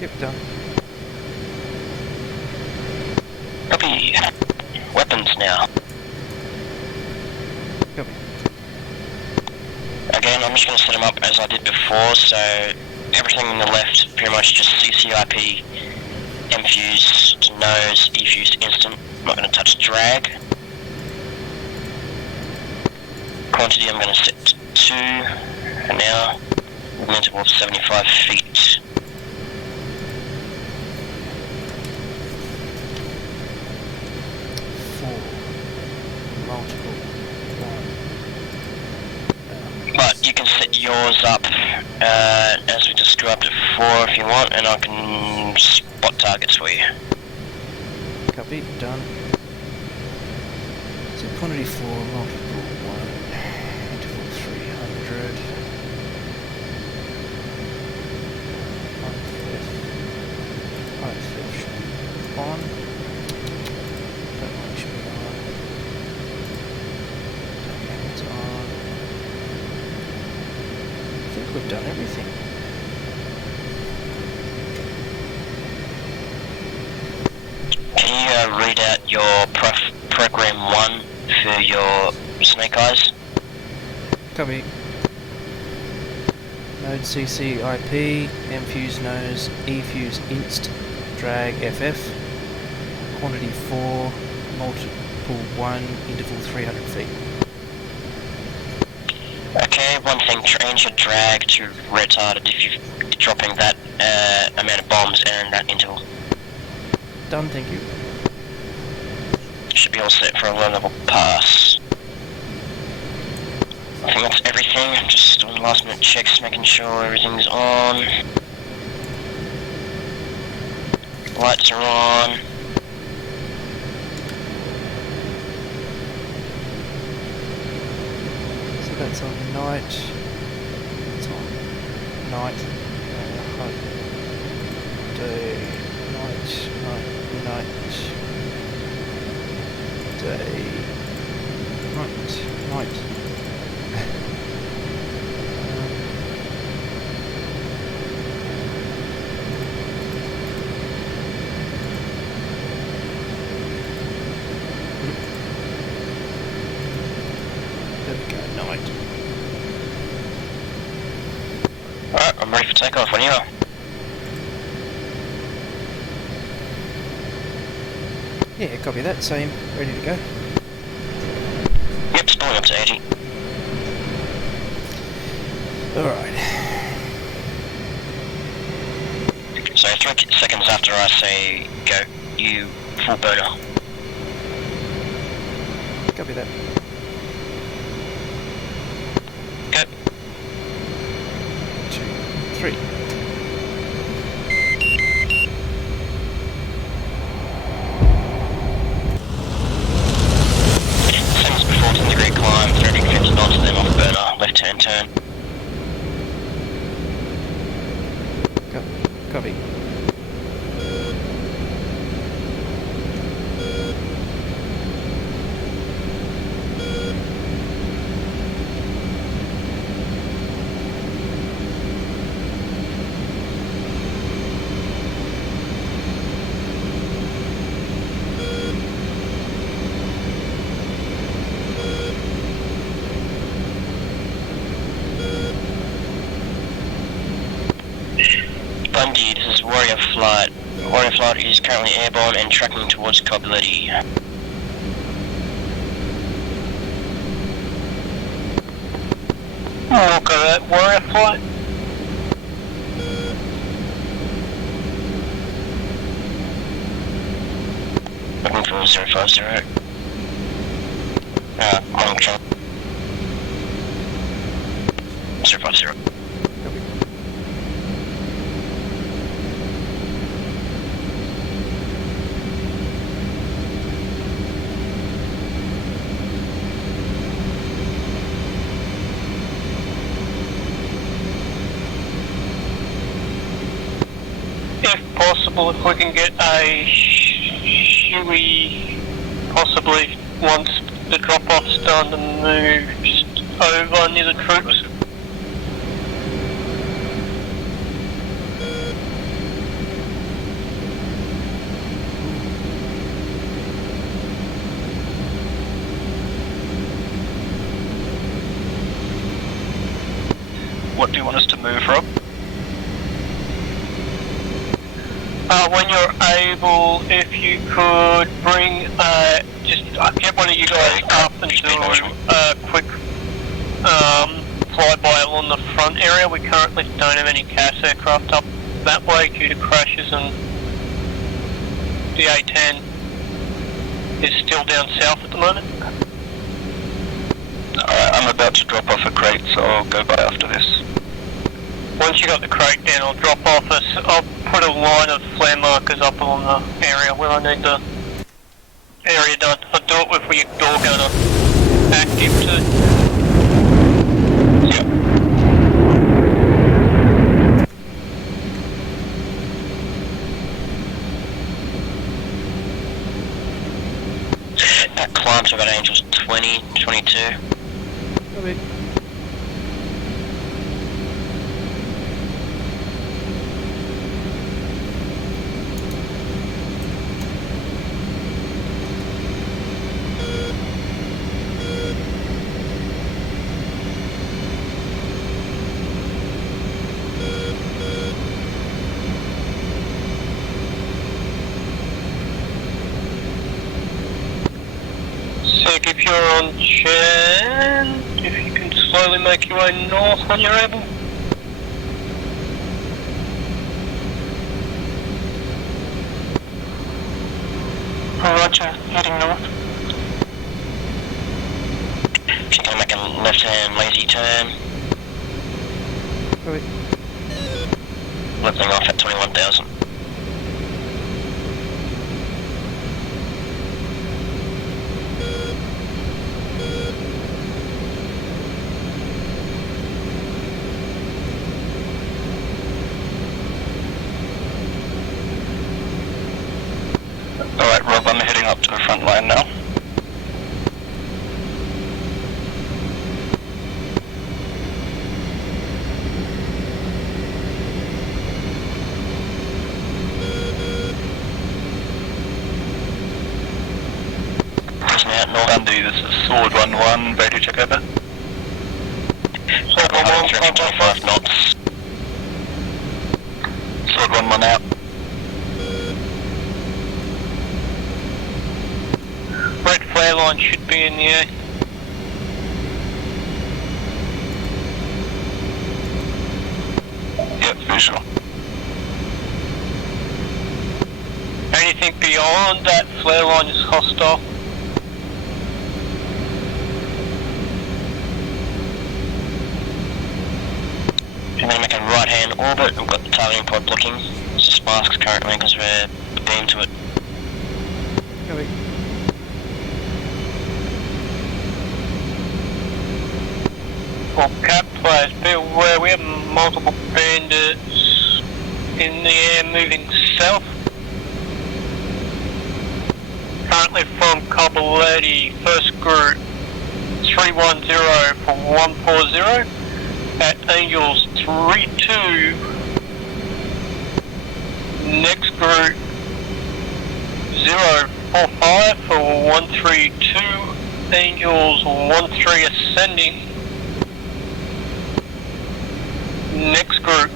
Yep, done. Copy. Weapons now. Copy. Again, I'm just going to set them up as I did before, so everything on the left, pretty much just CCIP, M-fuse to nose, E-fuse to instant. I'm not going to touch drag. Quantity I'm going to set to 2, and now an interval of 75 feet. Multiple. But you can set yours up as we described before if you want, and I can spot targets for you. Copy, done. So quantity 4, multiple 1, interval 300. 1/5 should be on. Don't want should be on. Okay, it's on. I think we've done everything. Can you read out your program 1 for your snake eyes? Copy. Node CC IP, mfuse nose, efuse inst, drag FF, quantity 4, multiple 1, interval 300 feet. Okay, one thing, change your drag to retarded if you're dropping that amount of bombs and that interval. Done, thank you. Should be all set for a low level pass. I think that's everything, just doing last minute checks, making sure everything's on. Lights are on. So that's on night. It's on night. Day. Night. Day. Night. There we go, night. Alright, I'm ready for takeoff when you are. Yeah, copy that, same, ready to go. Yep, spooling up to 80. Alright. So 3 seconds after I say go, you full burner. Copy that. Go. 2, 3. Same as before, 10-degree climb, 350 knots, then off burner, left-hand turn. Copy. Bundy, this is Warrior Flight. Warrior Flight is currently airborne and tracking towards Cobility. Look at that, Warrior Flight. Looking for 050. On control. 050. If possible, if we can get a Huey, possibly once the drop-off's done and moved over near the troops. What do you want us to move from? When you're able, if you could bring, just get one of you guys up and do a quick flyby on the front area. We currently don't have any CAS aircraft up that way due to crashes, and the A10 is still down south at the moment. Alright, I'm about to drop off a crate, so I'll go by after this. Once you got the crate down, I'll drop off us. I'll put a line of flare markers up along the area where I need the area done. I'll do it with your door gunner active too. Yep. That climb to about Angels 20, 22. Copy. Sick, if you're on Chan, if you can slowly make your way north when you're able. Roger, heading north. If you can make a left-hand lazy turn. Copy. Leveling off at 21,000. Alright, Rob, I'm heading up to the front line now. Andy, this is Sword 1-1, ready to check over. Sword 1-1, 325 knots. Sword 1-1 out. Red flare line should be in the air. Yep, visual. Anything beyond that flare line is hostile. I'm going to make a right-hand orbit. I've got the targeting pod blocking. It's just masks currently because we're beamed to it. Copy. For cap players, be aware we have multiple bandits in the air moving south. Currently from Kabuleti, first group 310 for 140 at Angels 32. Next group 045 for 132, Angels 13 ascending. Next group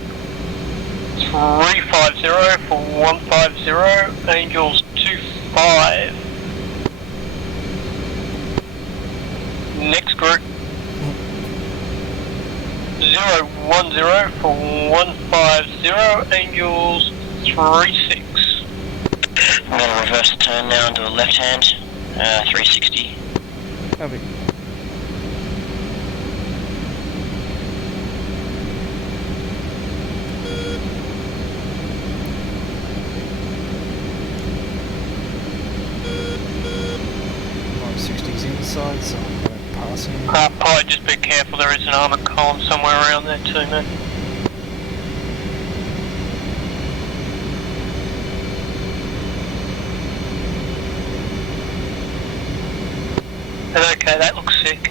350 for 150, Angels 25. Next group 010 for 150, Angels 36. I'm going to reverse the turn now into the left hand, 360. Copy. Inside, so I'm going to pass him. Probably just be careful, there is an armoured column somewhere around there too, man. Okay, that looks sick.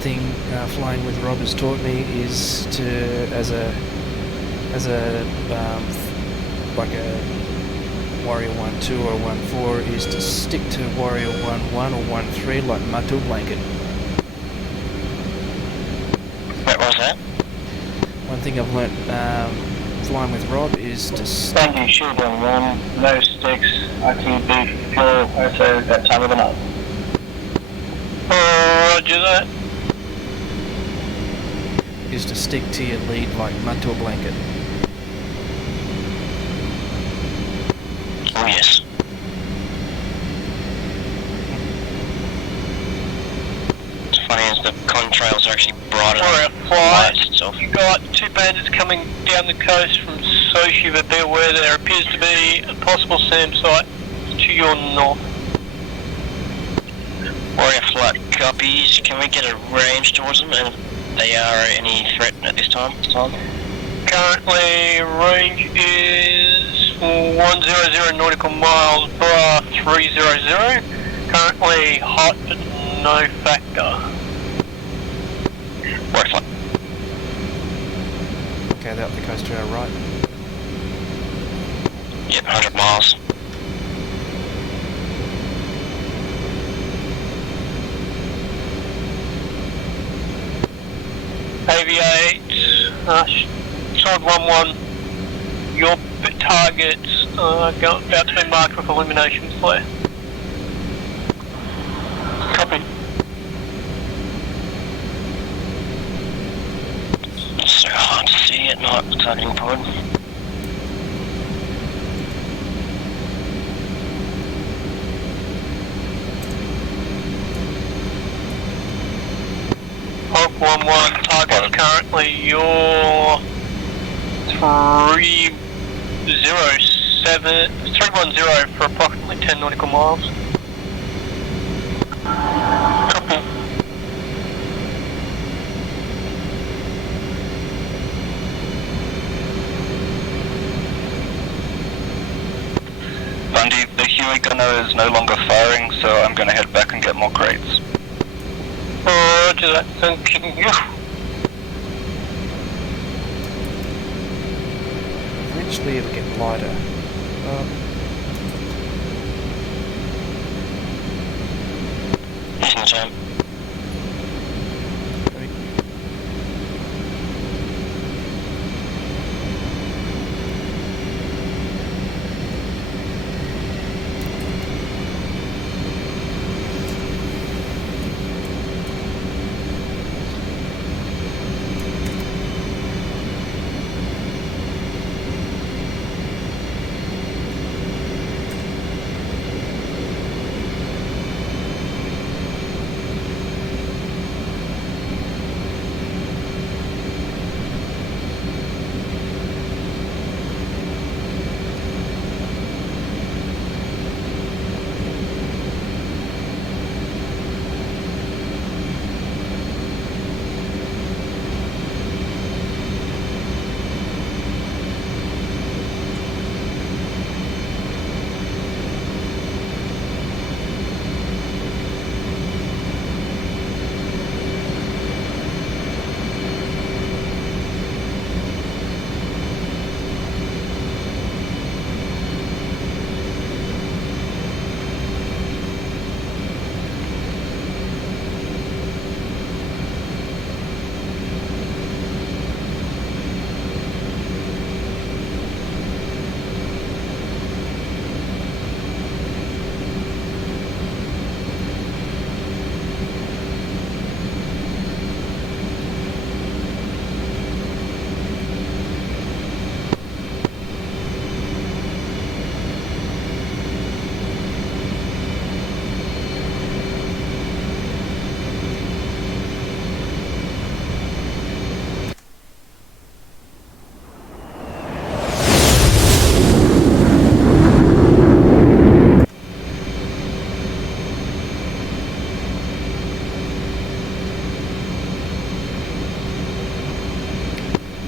thing flying with Rob has taught me is to, as a like a Warrior 1-2 or 1-4, is to stick to Warrior 1-1 or 1-3 like mud to a blanket. What was that? One thing I've learnt flying with Rob is to Thank you, shield on 1, no sticks, ITB, fuel, also that time of the night. Roger that. is to stick to your lead like mud to a blanket. Oh yes. What's funny is the contrails are actually broader than the lights itself. You got 2 bandits coming down the coast from Sochi, but be aware there appears to be a possible SAM site to your north. Warrior flight copies. Can we get a range towards them, and if they are any threat at this time? Currently, range is 100 nautical miles, bar 300. Currently hot, but no factor. Warrior flight. Okay, they're up the coast to our right. Yep, 100 miles. Aviate, Sword 1-1, your target's about to be marked with illumination flare. Copy. It's so hard to see at night with targeting pod. Hawk 1-1, target's currently your 310 for approximately 10 nautical miles. Copy. Bundy, the Huey gunner is no longer firing, so I'm going to head back and get more crates. Roger that, thank you. Eventually it'll get lighter. Using the term.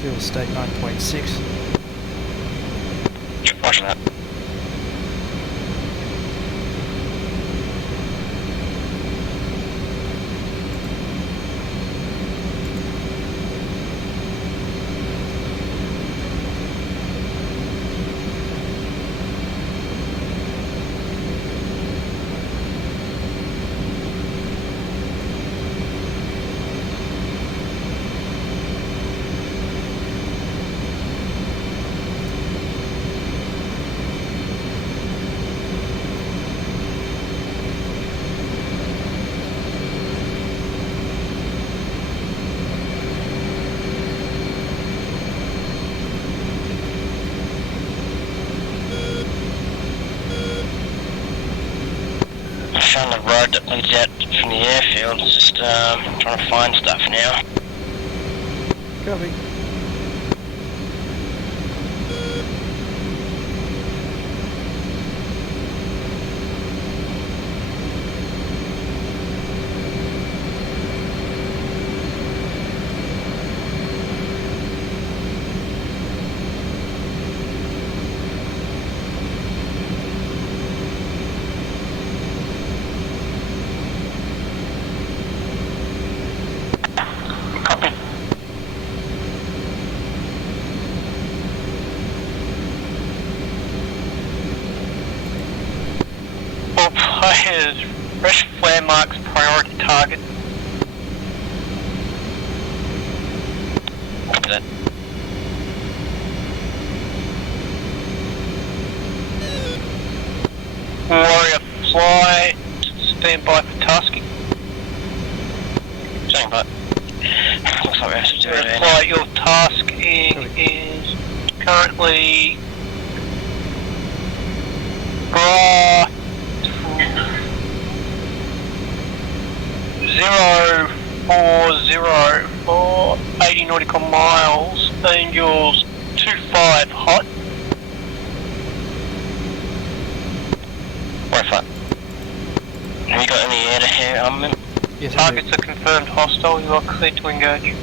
Fuel state 9.6. Roger that. road that leads out from the airfield. Just trying to find stuff now. Copy. All players, fresh flare marks priority target. Copy that. Warrior fly, stand by for tasking. Saying but looks like we have to do it Fly, your tasking is currently bra 040 for 80 nautical miles, Angels 25 hot. Right flat. Have you got any air-to-air armament? Yes, I do. Targets are confirmed hostile, you are clear to engage.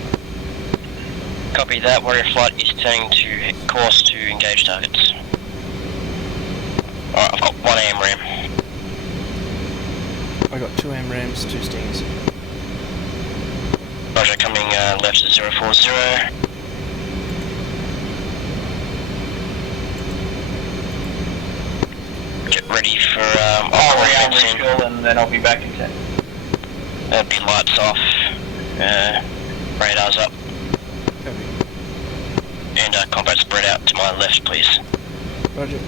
Copy that. Warrior flight is turning to course to engage targets. Alright, I've got 1 AMRAM. I got 2 AMRAMs, 2 Stings. Roger, coming left at 040. Get ready for refuel and then I'll be back in 10. That'll be lights off, radars up, Copy. and combat spread out to my left, please. Roger.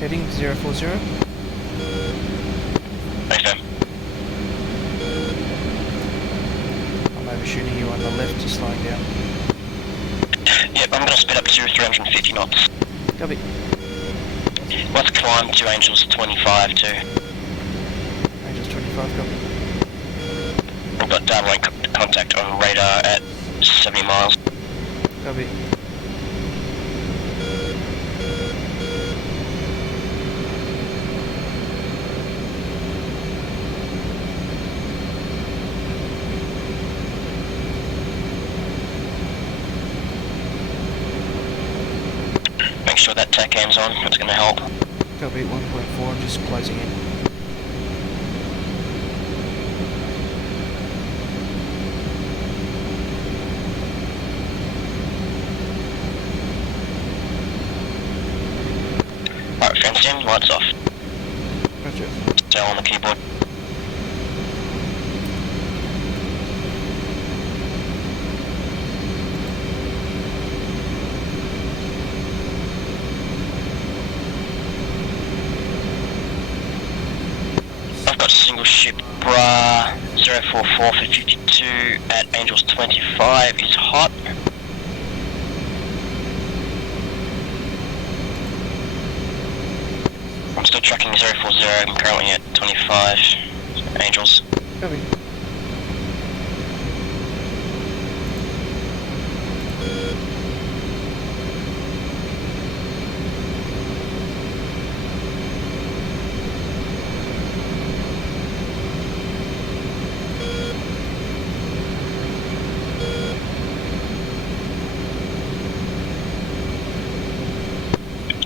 Heading 040. Okay. I'm overshooting you on the left, just slowing down. Yep, I'm going to speed up to 350 knots. Copy. Let's climb to Angels 25 too. Angels 25, copy. We've got downline contact on radar at 70 miles. Copy. Make sure that TACAM's on, that's going to help. Copy 1.4, I'm just closing in. Alright, fenced in, lights off. Roger. Tell on the keyboard. I've got single ship bra 044 for 52 at Angels 25 is hot. I'm still tracking 040, I'm currently at 25 Angels. Copy.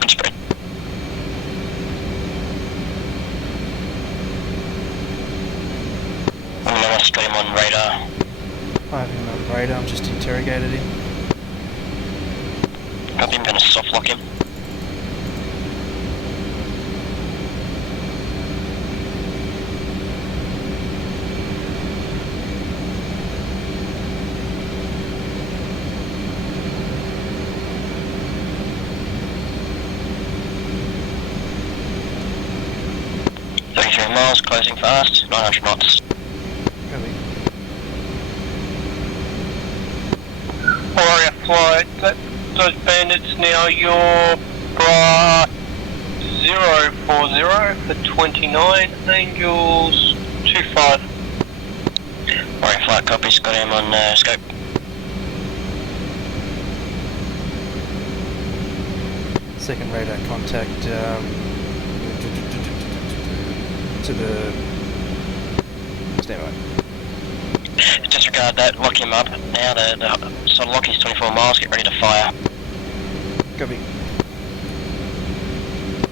Good spread. I'm gonna want to get him on radar. I have him on radar, I'm just interrogated him. I'm gonna soft lock him. miles, closing fast, 900 knots. Copy. Warrior flight, those bandits now, you're bra 040 for 29, Angels 25. Warrior flight copies, got him on scope. Second radar contact to the standby. Disregard that, lock him up. Now so lock is 24 miles, get ready to fire. Copy.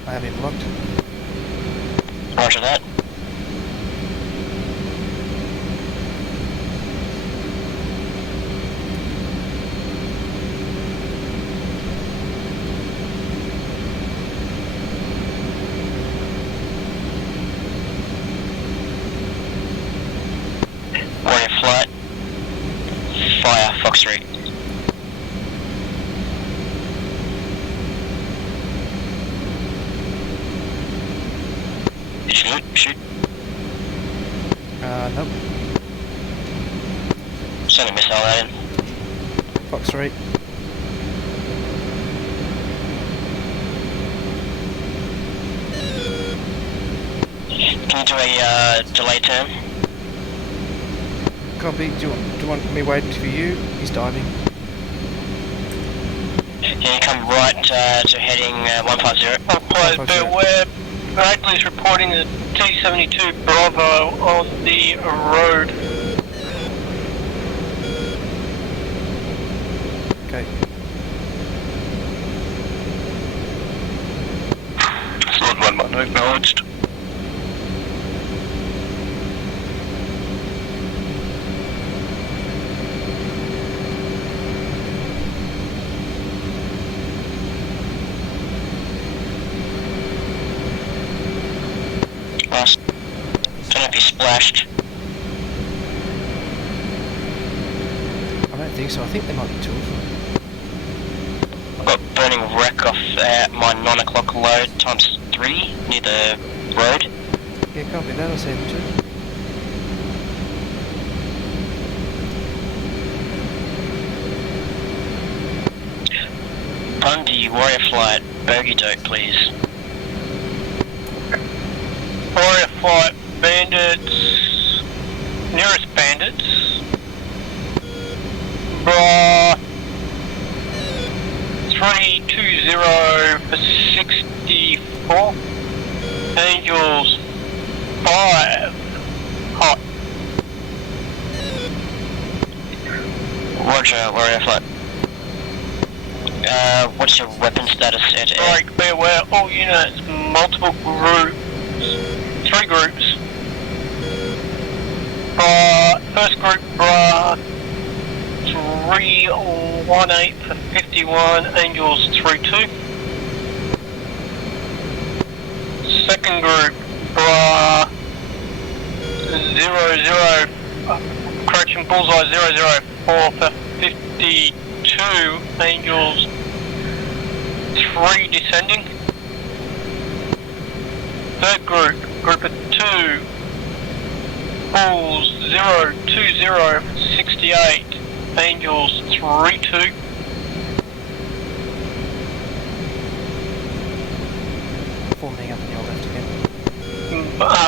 I have him locked. Roger that. Warrior flight. Fire, Fox 3. Shoot. Nope. Send a missile that in. Fox 3. Can you do a delay turn? Copy. Do you want me waiting for you? He's diving. Can you come right to heading 150? Close, but we're Bradley's reporting a T-72 Bravo on the road. Okay. Sword 1-1 acknowledged. Nice. Don't know if you splashed. I don't think so. I think there might be two of them. I've got burning wreck off my 9 o'clock load times 3 near the road. Yeah, copy that. I'll see them too. Bundy, Warrior Flight, bogey dope, please. Warrior flight, bandits, nearest bandits. Bra 320 for 64. Angels 5. Hot. Roger, Warrior Flight. What's your weapon status at air? Right, be aware, all units, multiple groups. 3 groups. First group, 318 for 51, Angels 32. Second group, 00, correction, bullseye 004 for 52, Angels 3 descending. Third group, group of 2, Bulls 020 68, Angels 32. Forming up on your left again.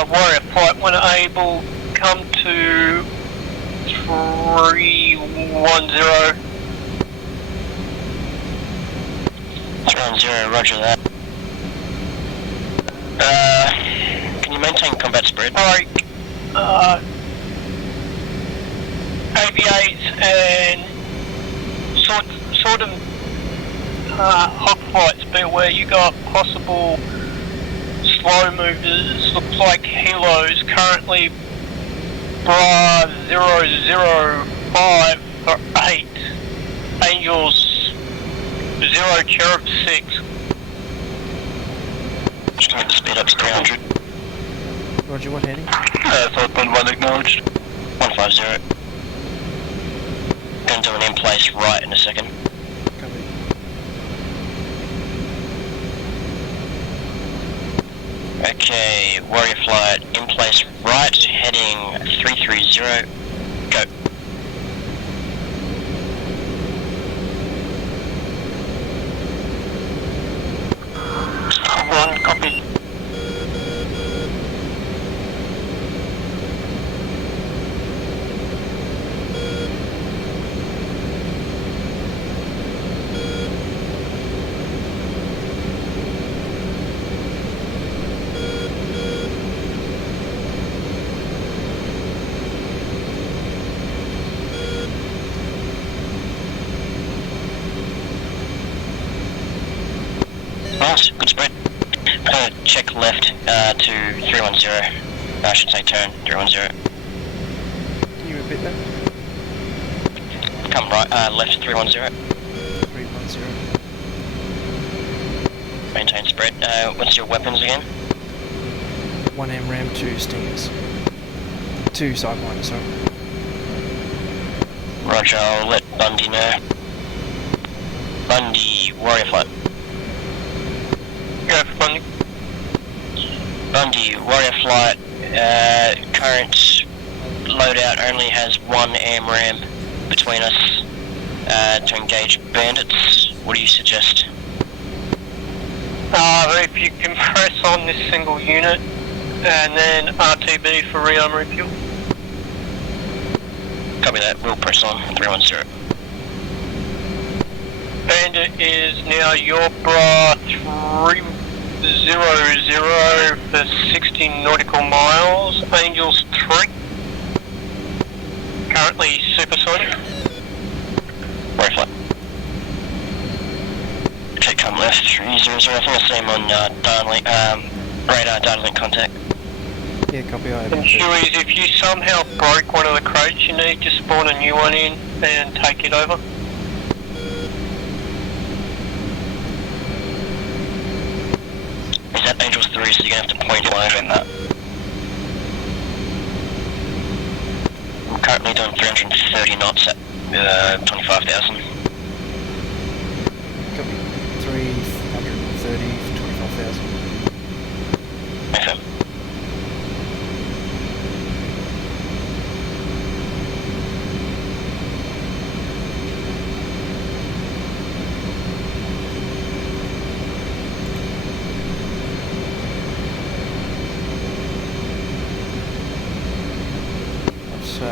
Warrior flight, when able, come to 310. 310, roger that. Can you maintain combat spread? Alright, AV-8s and sort of hot flights, be aware you got possible slow movers, looks like helos, currently bra 005 for 8, Angels 0 Cherub 6. Just going to speed up to 300. Roger, what heading? Sword 1-1 acknowledged. 150. Going to do an in-place right in a second. Okay, Warrior Flight in place right, heading 330, go. One, copy. Nice, good spread. Check left to 310. I should say turn 310. Can you repeat that? Come right, left 310. 310. Maintain spread. What's your weapons again? 1 MRAM, 2 Stingers. 2 Sidewinders, sorry. Roger, I'll let Bundy know. Bundy, Warrior Flight. Go for Bundy. Bundy, Warrior Flight, current loadout only has 1 AMRAM between us to engage bandits. What do you suggest? If you can press on this single unit, and then RTB for rearm refuel. Copy that, we'll press on 310. Bandit is now your bra 300 for 60 nautical miles. Angels 3. Currently supersonic. Warrior Flight. Okay, come left 300. I think I see him on radar data link contact. Yeah, copy. I And Chewies, if you somehow broke one of the crates, you need to spawn a new one in and take it over. Is that Angels 3, so you're going to have to point over in that. I'm currently doing 330 knots at 25,000. Copy. 330 for 25,000. Okay.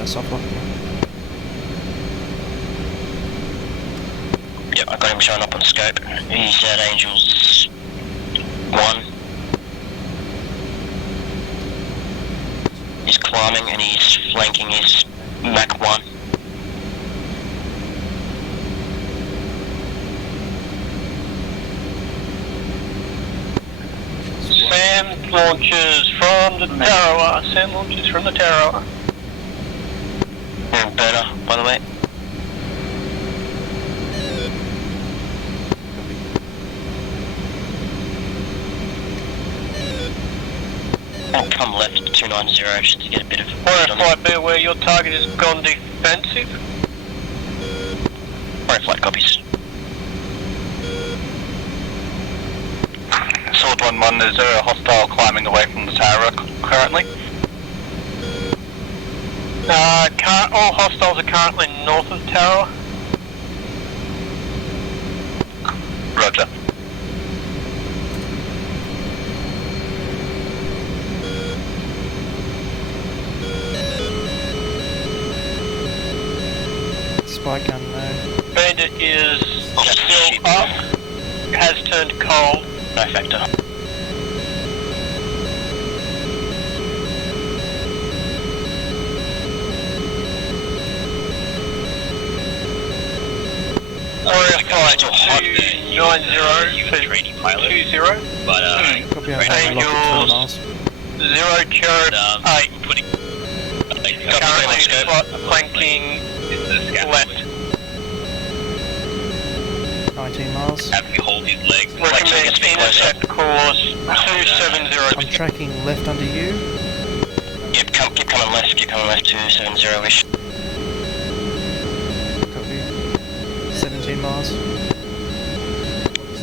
Soft lock. Yep, I got him showing up on scope. He's at Angels 1. He's climbing and he's flanking his Mach 1. Sam launches from the Tarawa. Sam launches from the Tarawa. We're in burner, by the way. And come left 290 just to get a bit of... Warrior Flight, be aware your target has gone defensive. Warrior Flight copies. Sword 1-1, is there a hostile climbing away from the tower currently? All hostiles are currently north of Tower. Roger. Spike gun, no. Bandit is still up. Has turned cold. No factor. Warrior Flight still hot there. 290 for 20. But Copy. I Angels. locked at 2 miles. 0 Cherub 8. putting Currently flanking left. 19 miles. have you hold his legs. Recommend intercept course 270. I'm tracking left under you. Yep, keep coming left 270-ish. Copy. 17 miles.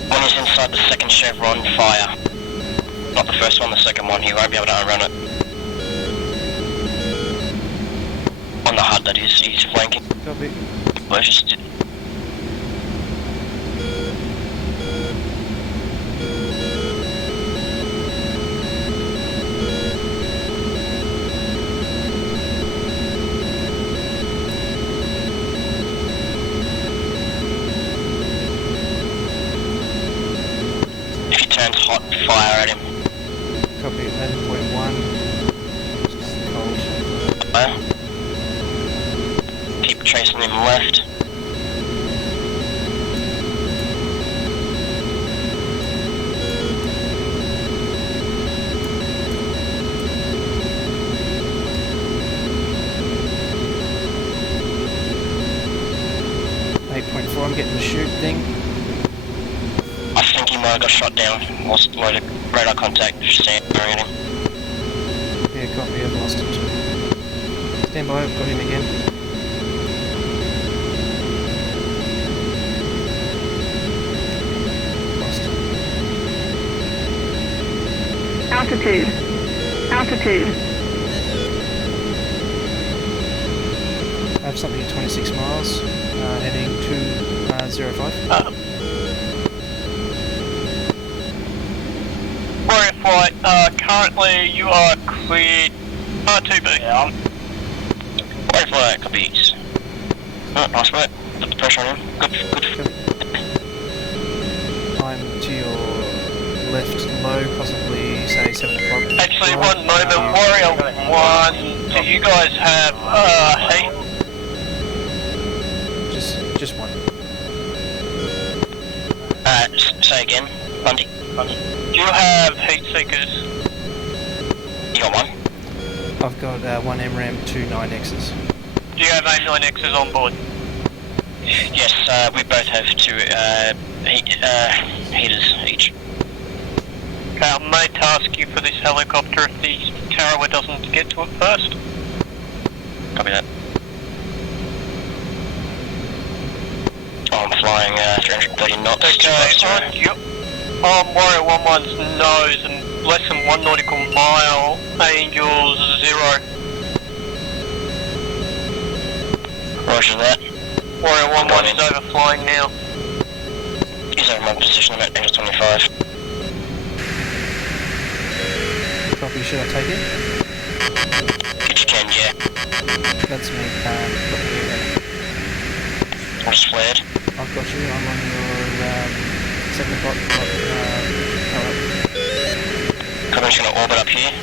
When he's inside the second chevron, fire. Not the first one, the second one, he won't be able to outrun it. On the HUD, that is, he's flanking. Copy. Well, just... If he turns hot, fire at him. Copy 11.1. Cold. Fire. Keep chasing him left. I'm getting the shoot thing. I think he might have got shot down. Lost loaded radar contact, just staring at him. Yeah, copy, I've lost him too. Stand by, I've got him again. Lost him. Altitude. Altitude. I have something at 26 miles, heading to 05. Warrior Flight, currently you are cleared R2B. Yeah. Warrior Flight, copies. Oh, nice work. Put the pressure on him. Good. I'm to your left low, possibly say 7 o'clock. Actually, one moment, Warrior 1, do you guys have heat? Just one. Say again, Bundy. Do you have heat seekers? You got one? I've got one MRAM, 2 9Xs. Do you have A9Xs on board? Yes, we both have 2 heaters each. Okay, I may task you for this helicopter if the Tarawa doesn't get to it first. Copy that. Oh, I'm flying 330 knots. Okay, on Warrior 1-1's nose and less than 1 nautical mile, Angel 0. Roger that. Warrior 1-1 is overflying now. He's over my position, I'm at Angel 25. Copy, should I take it? If you can, yeah. That's me, I'm just flared. I've got you, I'm on your 7 o'clock I'm just going to orbit up here.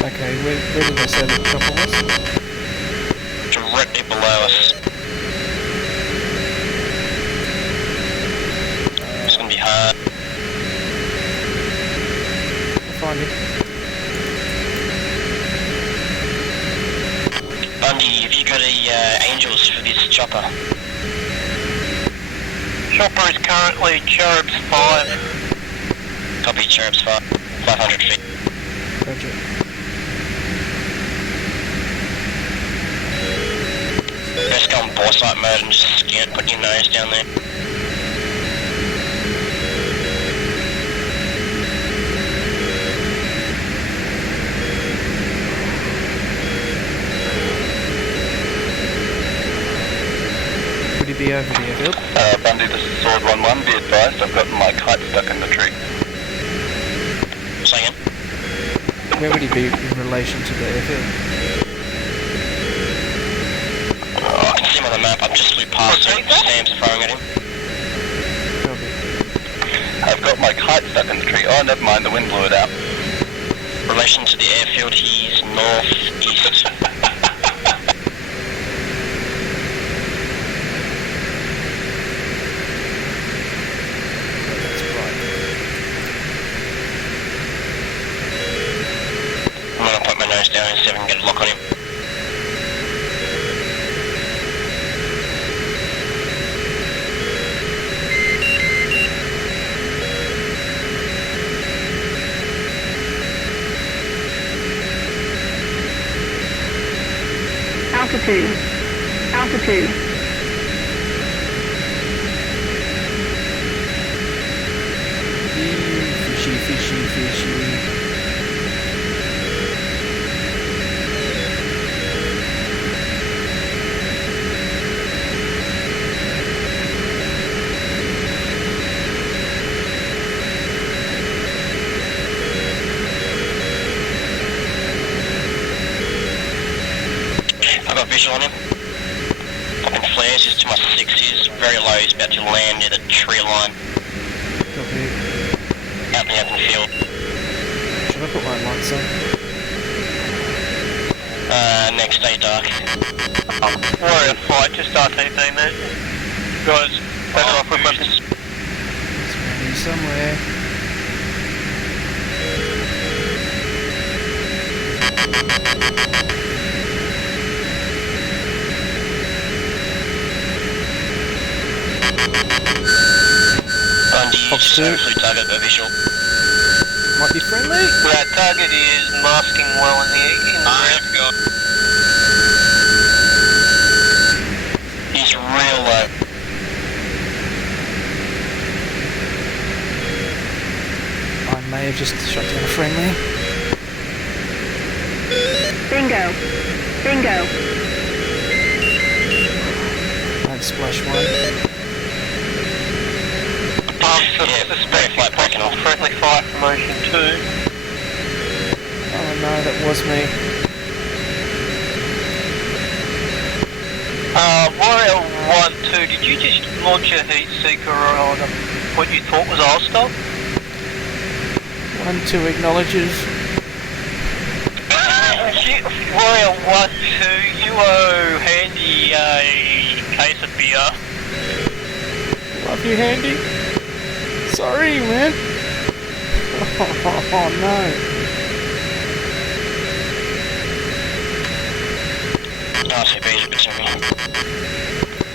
Okay, where did they say the chopper was? Directly below us. It's going to be hard. I'll find it. Bundy, have you got any angels for this chopper? Chopper is currently Cherubs 5. Copy, Cherubs 500 feet. Roger. Let's go on boresight mode and just scan it, put your nose down there. Would he be over the airfield? Bundy, this is Sword 1-1, be advised, I've got my kite stuck in the tree. Say again? Where would he be in relation to the airfield? Oh, I can see him on the map, I've just flew past him, Sam's throwing at him. Copy. I've got my kite stuck in the tree. Oh, never mind, the wind blew it out. Relation to the airfield, he's northeast. I'm gonna put my nose down and see if I can get a lock on him. Altitude. Altitude. Fishy. got visual on him. Fucking flares, he's to my 6, he's very low, he's about to land near the tree line. Copy. Out in the open field. Should I put my lights on? Next day dark. Warrior flight, just RTB, mate. Guys, better off with weapons. It's ready somewhere. Bundy, just overflew target by visual. Might be friendly. That target is masking well in the got. He's real low. I may have just shot down a friendly. Bingo. Bingo. I'd splash one. Flight breaking off. friendly fire promotion 2. Oh no, that was me. Warrior 1-2, did you just launch a heat seeker on what you thought was hostile? 1-2 acknowledges. Warrior 1-2, you owe Handy a case of beer. Love you, Handy. Sorry, man. Oh no. RCB's between me.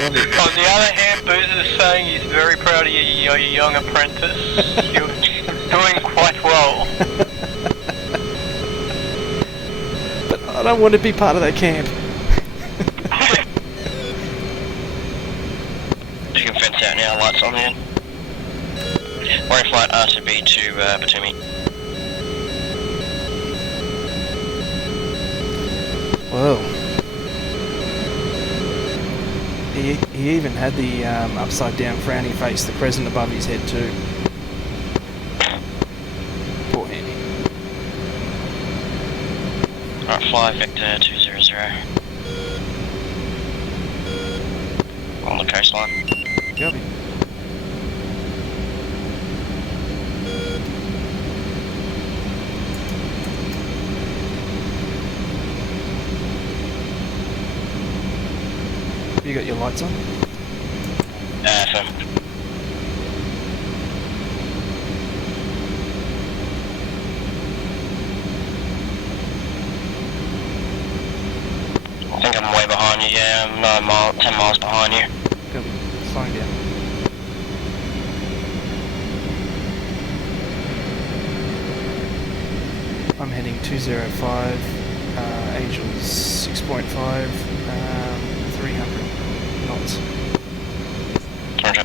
On the other hand, Boozer is saying he's very proud of you, your young apprentice. You're doing quite well. But I don't want to be part of that camp. You can fence out now, lights on then. Warrior flight RCB to Batumi. Whoa. He even had the upside down frowny face, the crescent above his head too. Poor Handy. Alright, fly vector 200. On the coastline. Copy. You got your lights on? Firm. I think I'm way behind you, yeah, I'm 10 miles behind you. Copy. Slowing down. I'm heading 205, Angels 6.5, 300 knots. Roger.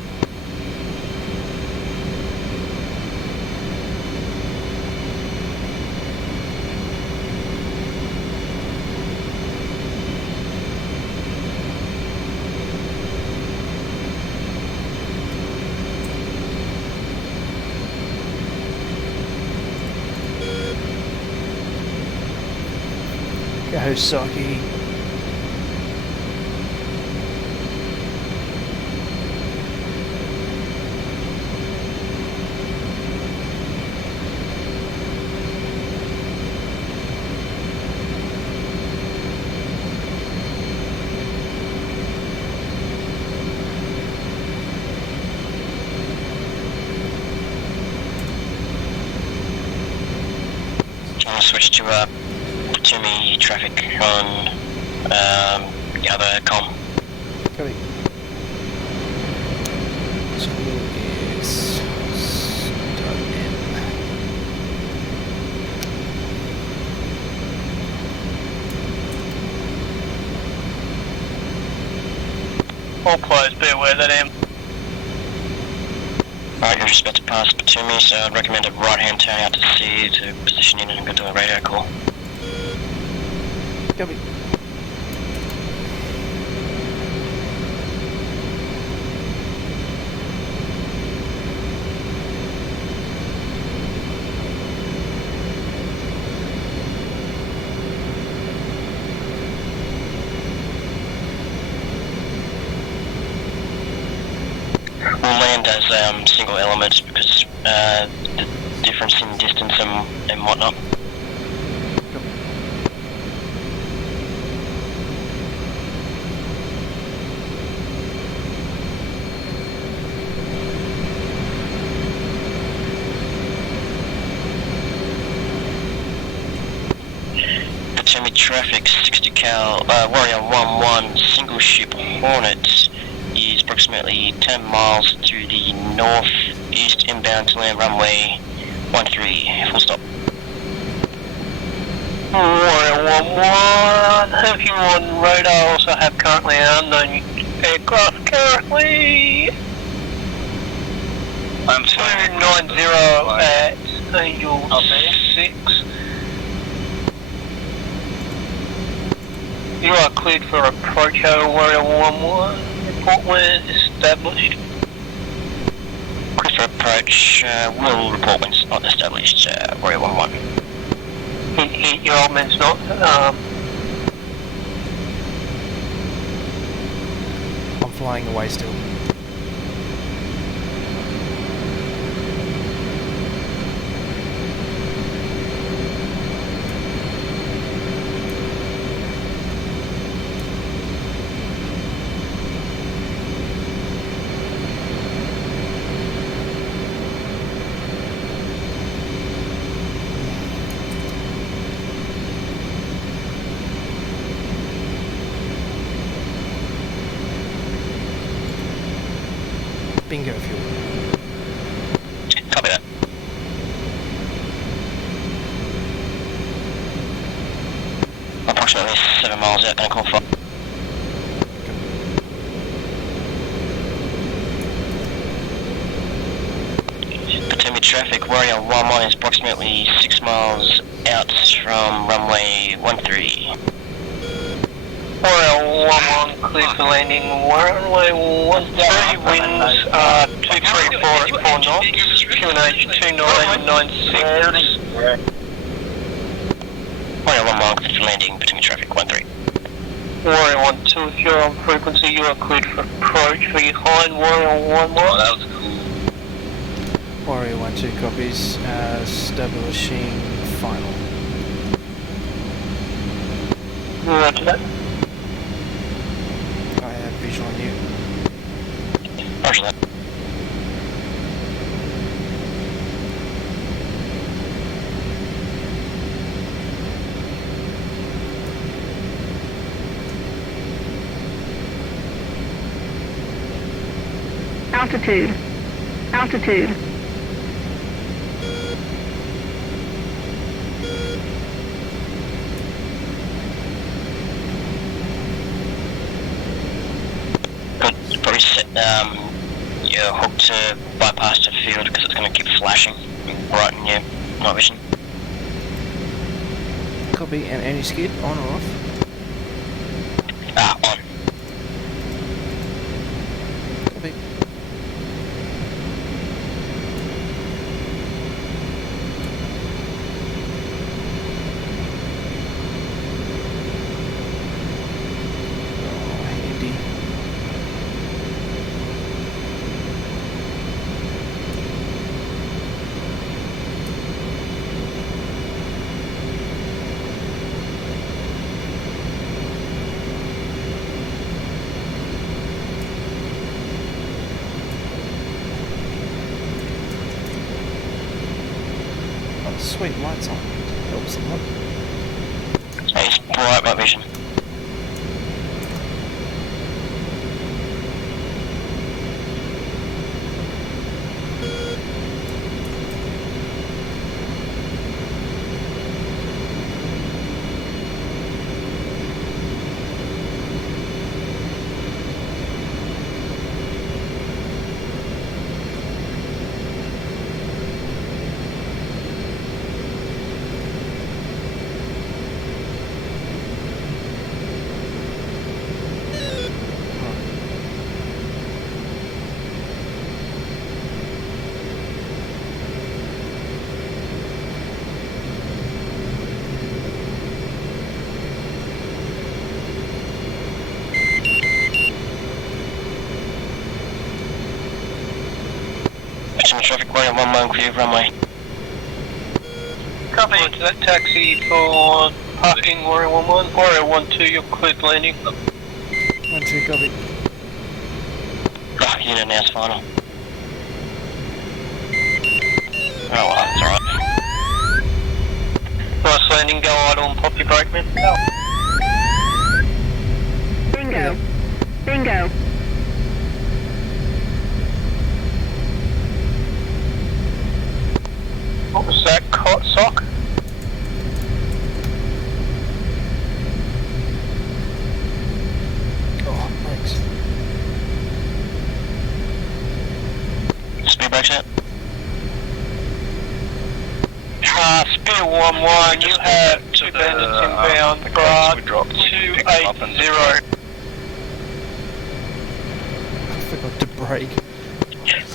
Go Saki. I'm gonna switch to Batumi traffic on the other comm. Copy. So is start in. All players be aware that Alright, you're just about to pass Batumi, so I'd recommend a right-hand turn out to sea to position in and go to a radio call. Copy. land as single elements because the difference in distance and whatnot. Potomac traffic 60 cal Warrior 1-1 single ship Hornet is approximately 10 miles to the northeast inbound to land runway 13, full stop. Warrior 1-1, have you on radar? Also have currently unknown aircraft currently. I'm 290 at Angel 6. You are cleared for approach over Warrior 1-1. Report when established. Cleared for approach, will report when it's not established, Warrior 1-1. Hint, your old man's not. I'm flying away still. Bingo fuel. Copy that. Approximately 7 miles out, gonna call for. Potomac traffic, Warrior 1-1 is approximately 6 miles out from runway 13. Warrior 1-1 cleared for landing. Runway 13 winds 234 at 4 knots. QNH 2996. Warrior 1-1 cleared for landing, Potomac traffic 13. Warrior 1-2, if you're on frequency, you are cleared for approach behind Warrior 1-1. Oh, that was cool. Warrior 1-2 copies, establishing final. Roger that. I have visual on you. Roger that. Altitude. Altitude. Good. Probably set your hook to bypass the field because it's going to keep flashing and brighten your night vision. Copy, and anti-skid on or off? On. Copy. Oh, handy. Oh, sweet, lights on. Helps a lot. It's bright night vision. traffic, Warrior 1 1, clear runway. Copy. To that taxi for parking, Warrior 1-1. Warrior 1-2, you're cleared landing. 1-2, copy. Oh, unit announced final. Oh well, that's alright. Nice landing, go idle and pop your brake, man. Bingo. Bingo. What was that, sock? Oh, thanks. Speed brakes out. Spear 1-1, you have 2 bandits inbound, Brad 280. I forgot to brake.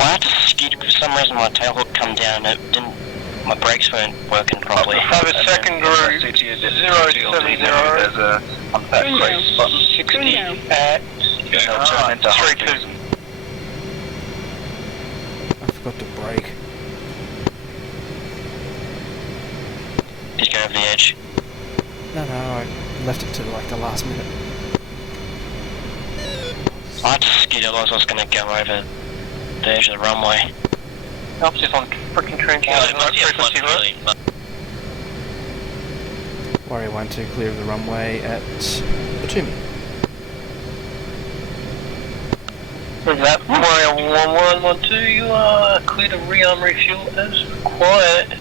I had to skid for some reason my tail hook come down and it didn't, my brakes weren't working properly. Have a second group, 070, 60 at 32. I forgot to brake. Did you go over the edge? No, I left it to like the last minute. I had to skid, otherwise I was going to go over the edge of the runway. Helps if I'm freaking trenching out at frequency, right? Warrior 1-2, clear of the runway at Batumi. With that, Warrior 1-1-1-2, you are clear to rearm refuel as required.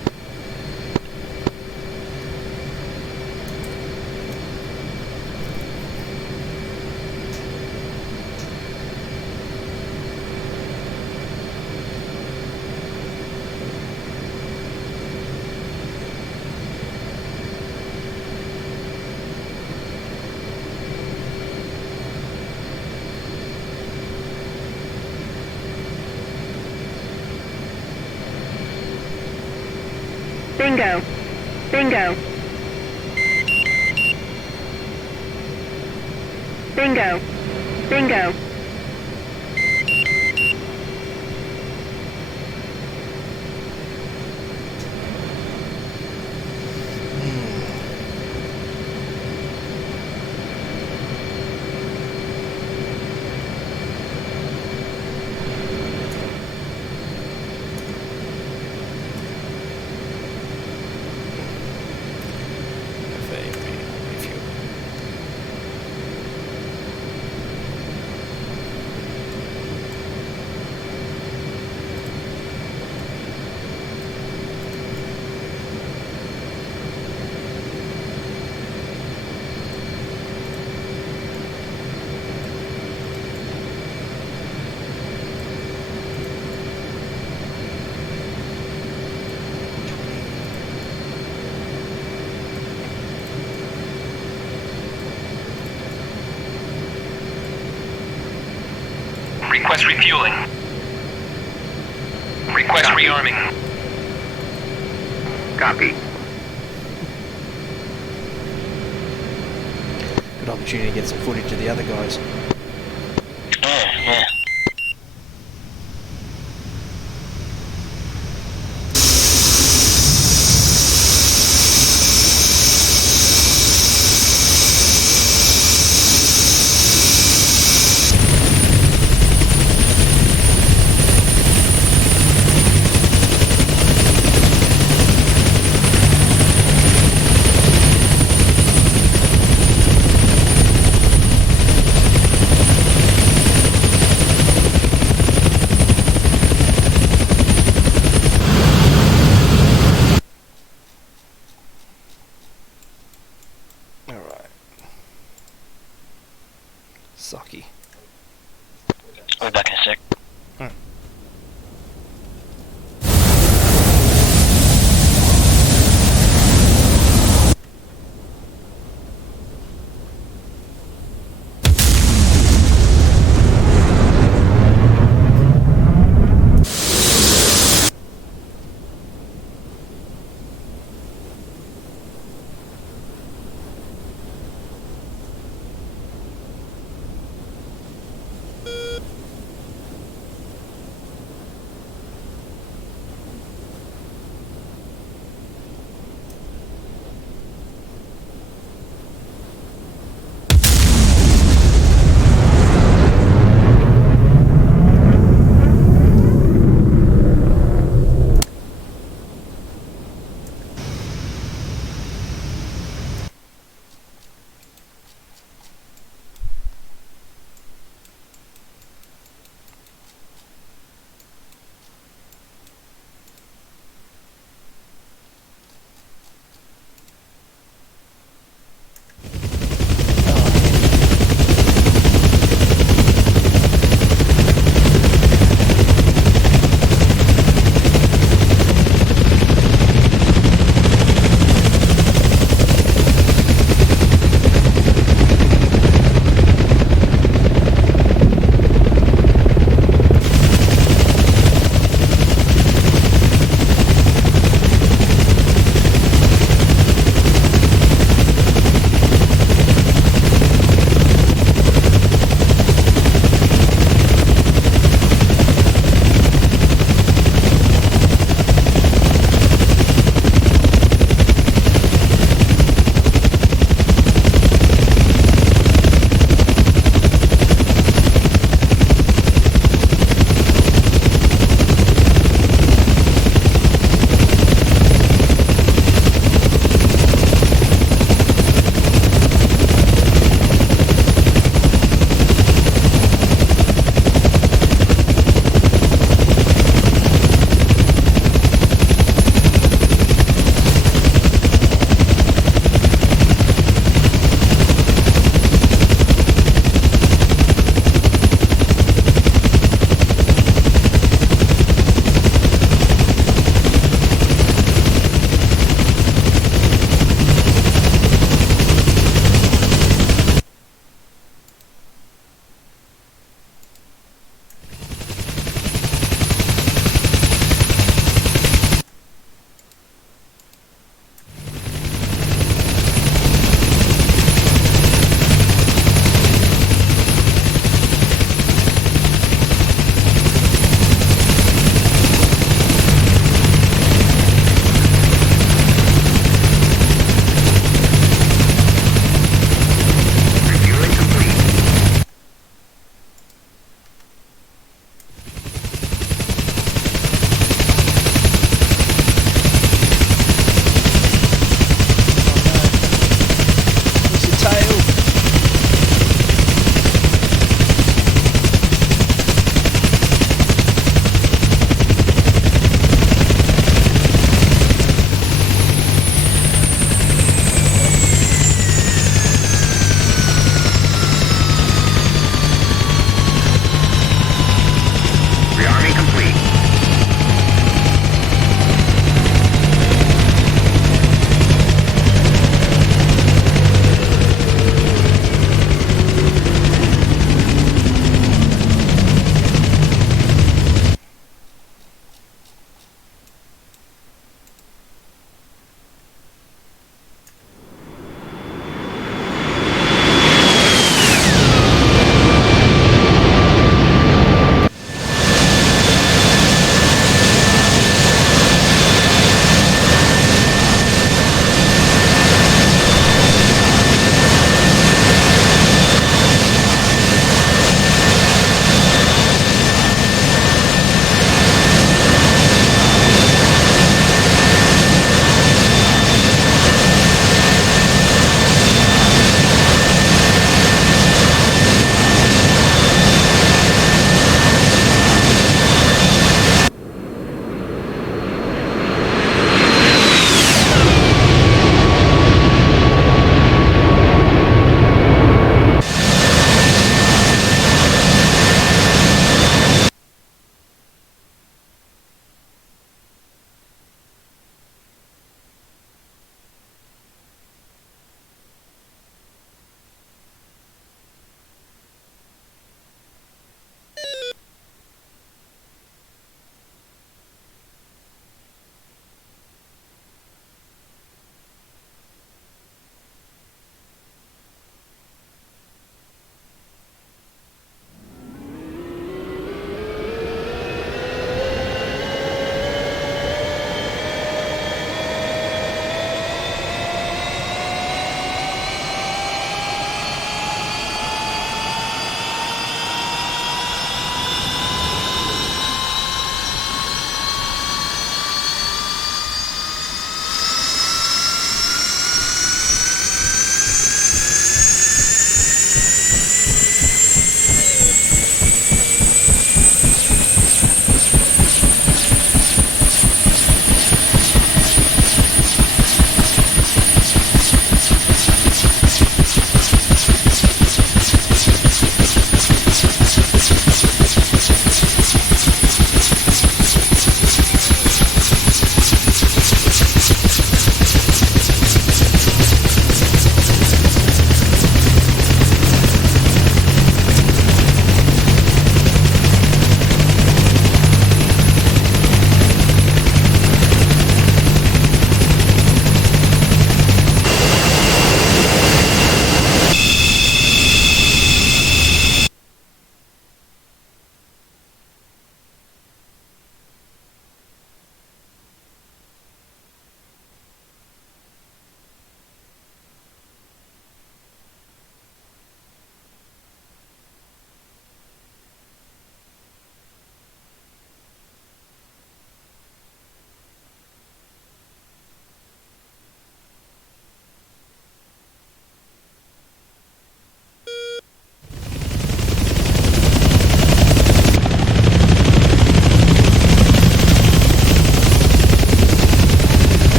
Bingo. Bingo. Bingo. Bingo. Request refueling. Request rearming. Copy. Good opportunity to get some footage of the other guys. Yeah. Sucky. I'll be back in a sec.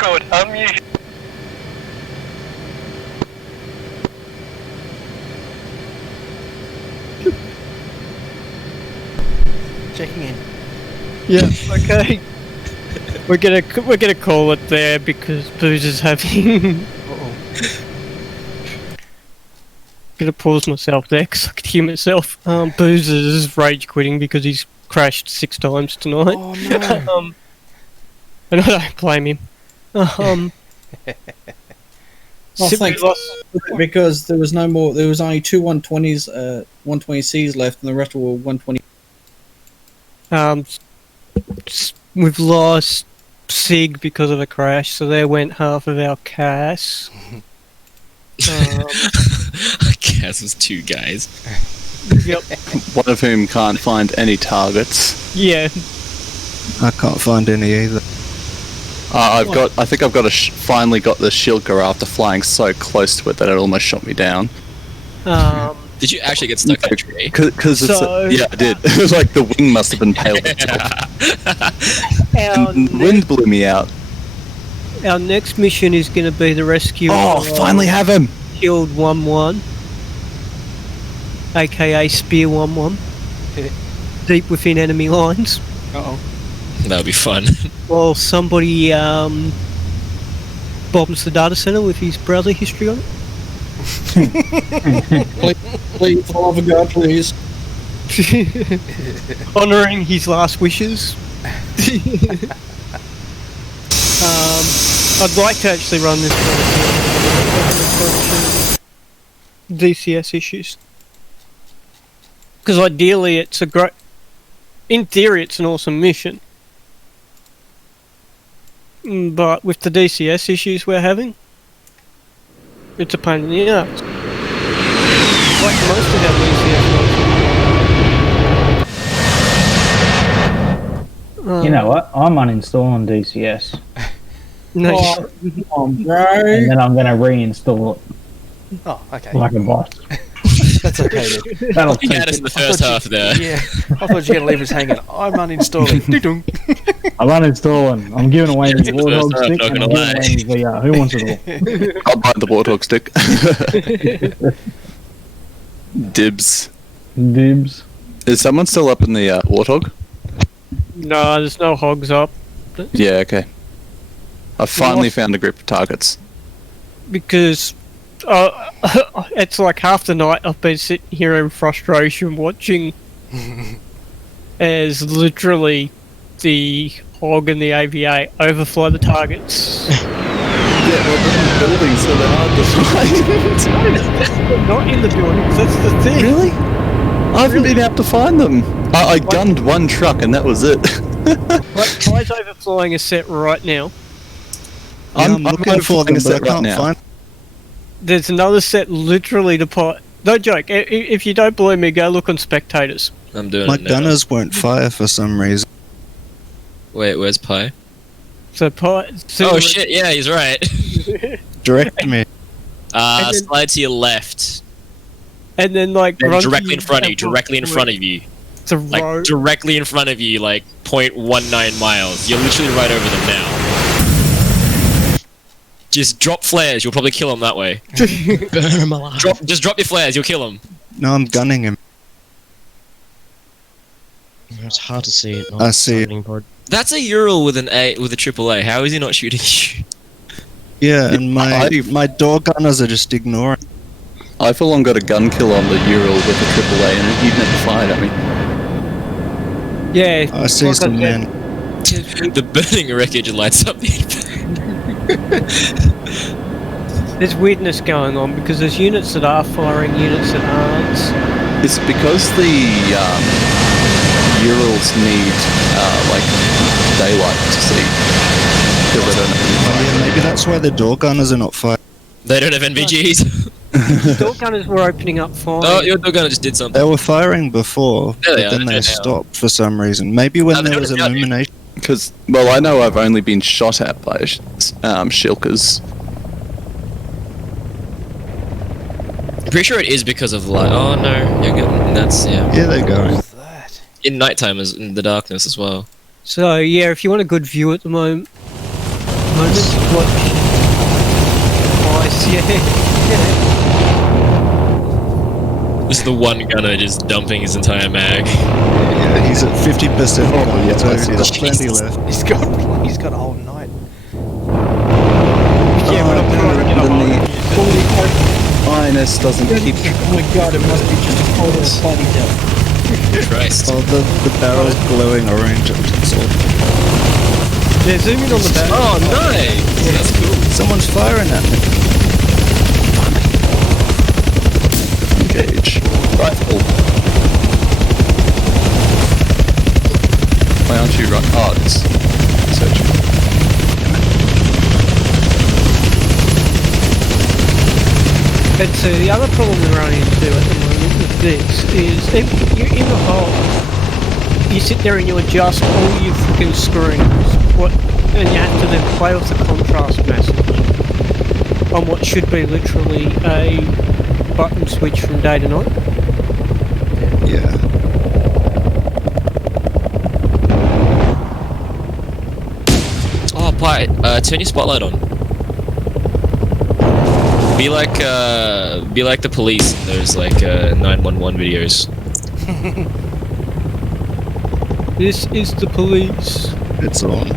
good. I'm usually... Checking in. Yeah. Okay. we're gonna call it there because Booze is having. Gonna pause myself there because I could hear myself. Booze is rage quitting because he's crashed 6 times tonight. Oh no. And I don't blame him. Thanks. Because there was no more. There was only 2 120s, 120Cs left, and the rest were 120. We've lost Sig because of a crash, so there went half of our CAS. CAS was 2 guys. Yep. One of whom can't find any targets. Yeah. I can't find any either. I think I've got finally got the Shilka after flying so close to it that it almost shot me down. Did you actually get stuck in a tree? Because yeah, I did. It was like the wing must have been paled itself. And the wind blew me out. Our next mission is going to be the rescue. Oh, finally have him! Shield 1-1, aka Spear 1-1, deep within enemy lines. Uh-oh. That'll be fun. While somebody bombs the data center with his browser history on it. Please, for the love of God, please. Honouring his last wishes. I'd like to actually run this DCS issues. Because ideally it's a great... In theory it's an awesome mission. But with the DCS issues we're having, it's a pain in the ass. Like most of our DCS. You know what? I'm uninstalling DCS. No, and then I'm going to reinstall it. Oh, okay. Like a boss. That's okay then. That'll You had us in the first half there. Yeah, I thought you were going to leave us hanging. I'm uninstalling. Ding-dong. I'm uninstalling. I'm giving away the Warthog half, stick not and I'm gonna giving away the VR. Who wants it all? I'll buy the Warthog stick. Dibs. Dibs. Is someone still up in the Warthog? No, there's no hogs up. Yeah, okay. I finally found a group of targets. Because it's like half the night I've been sitting here in frustration watching as literally the hog and the AVA overflow the targets. Yeah, well, they're in the building, so they're hard to find. Not in the buildings, that's the thing. Really? I haven't been able to find them. I gunned one truck and that was it. Like, Ty's overflowing a set right now. I'm looking for them, but I can't find. There's another set literally to pot. No joke. If you don't believe me, go look on spectators. I'm doing My it now. gunners won't fire for some reason. Wait, where's Pi? So Pi. Oh shit! Yeah, he's right. Direct me. Slide to your left. And then like Then run directly in front of you. Directly in front of you. It's a Like road. directly in front of you, like 0.19 miles. You're literally right over them now. Just drop flares. You'll probably kill him that way. Burn him alive. Just drop your flares. You'll kill him. No, I'm gunning him. It's hard to see it. I see it. That's a Ural with a triple A. How is he not shooting you? Yeah, and my door gunners are just ignoring. I full on got a gun kill on the Ural with a AAA and he never fired at me. Yeah. I see some men. The burning wreckage lights up the There's weirdness going on because there's units that are firing, units that aren't. It's because the Urals need like daylight to see. Because they don't have any Oh, yeah, maybe that's why the door gunners are not firing. They don't have NVGs. Door gunners were opening up fine. Oh, your door gunner just did something. They were firing before, There they but are, then they're they dead now. stopped for some reason. Maybe when they there was don't have illumination. Because, well, I know I've only been shot at by Shilkas. I'm pretty sure it is because of light. Oh no, you're good. That's yeah. Yeah, they're going. What's that? In nighttime, as in the darkness as well. So yeah, if you want a good view at the moment, moment. What? Nice, yeah. This is the one gunner just dumping his entire mag. Yeah, he's at 50%. Oh, yeah, so I see he's that. got plenty left. He's got a whole night. Yeah, but I'm trying to get a hold of you. INS doesn't keep. Oh my god, it must be just a total bloody death. Christ. Oh, the barrel's glowing orange. It's all... Yeah, zoom in on the back. Oh, nice! That's cool. Someone's firing at me. Engage. Rifle. Why aren't you right? Oh, it's searching. And so the other problem we're running into at the moment with this is if you're in the hole, you sit there and you adjust all your freaking screens, and you have to then play with the contrast massively on what should be literally a button switch from day to night. Yeah. Oh, Pi, turn your spotlight on. Be like the police in those like 911 videos. This is the police. It's on.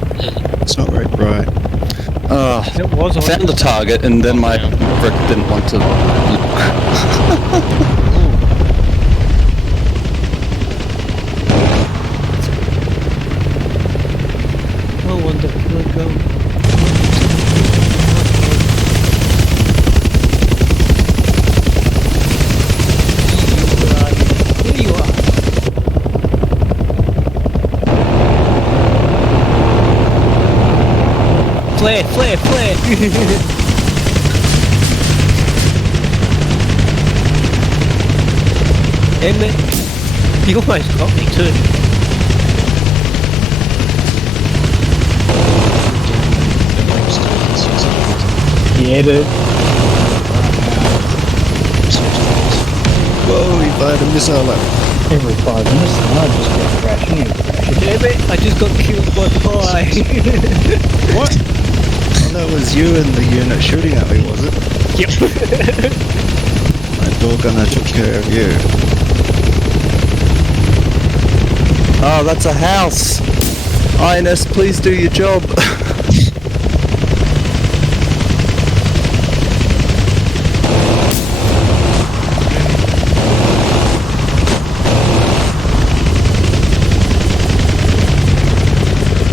It's not very bright. It was on. Found the target, and then my brick didn't want to look. I wonder, can I go? There you are. Flare, flare, flare! Damn it. You almost got me too. Yeah, dude. Whoa, he fired a missile at me. Every 5 minutes, and I just get crashing and crashing. Damn it, I just got killed by Pi. What? Oh, that was you in the unit shooting at me, was it? Yep. My door gunner took care of you. Oh, that's a house. INS, please do your job.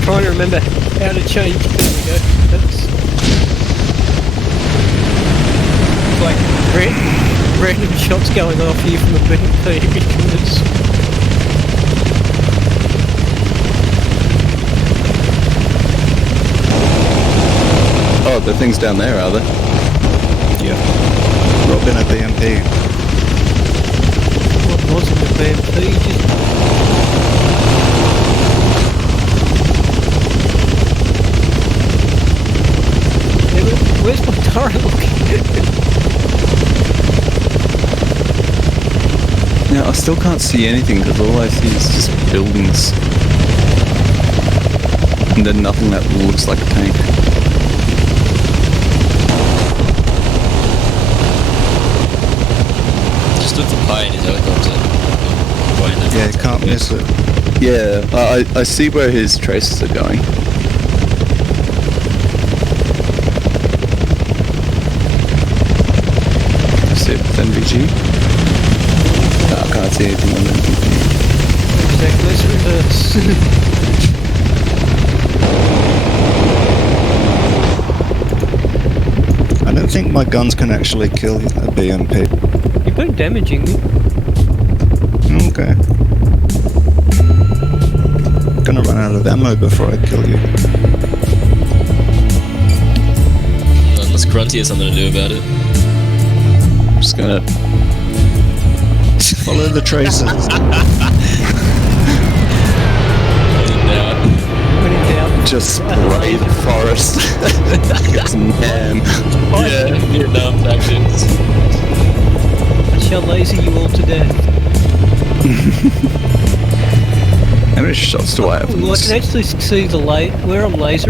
Trying to remember how to change. There we go. That's it's like random shots going off here from the BMP because Oh, the thing's down there, are they? Yeah. Robin at the MP. what was in the BMP just where's my turret looking? Now, I still can't see anything because all I see is just buildings. And then nothing that looks like a tank. Just look for Pi in his helicopter. Yeah, you can't miss it. Yeah, I see where his traces are going. See it with NVG? No, I can't see anything on NVG. Exactly, let's reverse. I don't think my guns can actually kill a BMP. You've been damaging me. Okay. I'm gonna run out of ammo before I kill you. Unless Grunty has something to do about it. I'm just gonna follow the traces. just spray the forest. Get some ham. Yeah, Vietnam tactics. I shall laser you all to death. How many shots do I have? Well, I can actually see the light where I'm laser.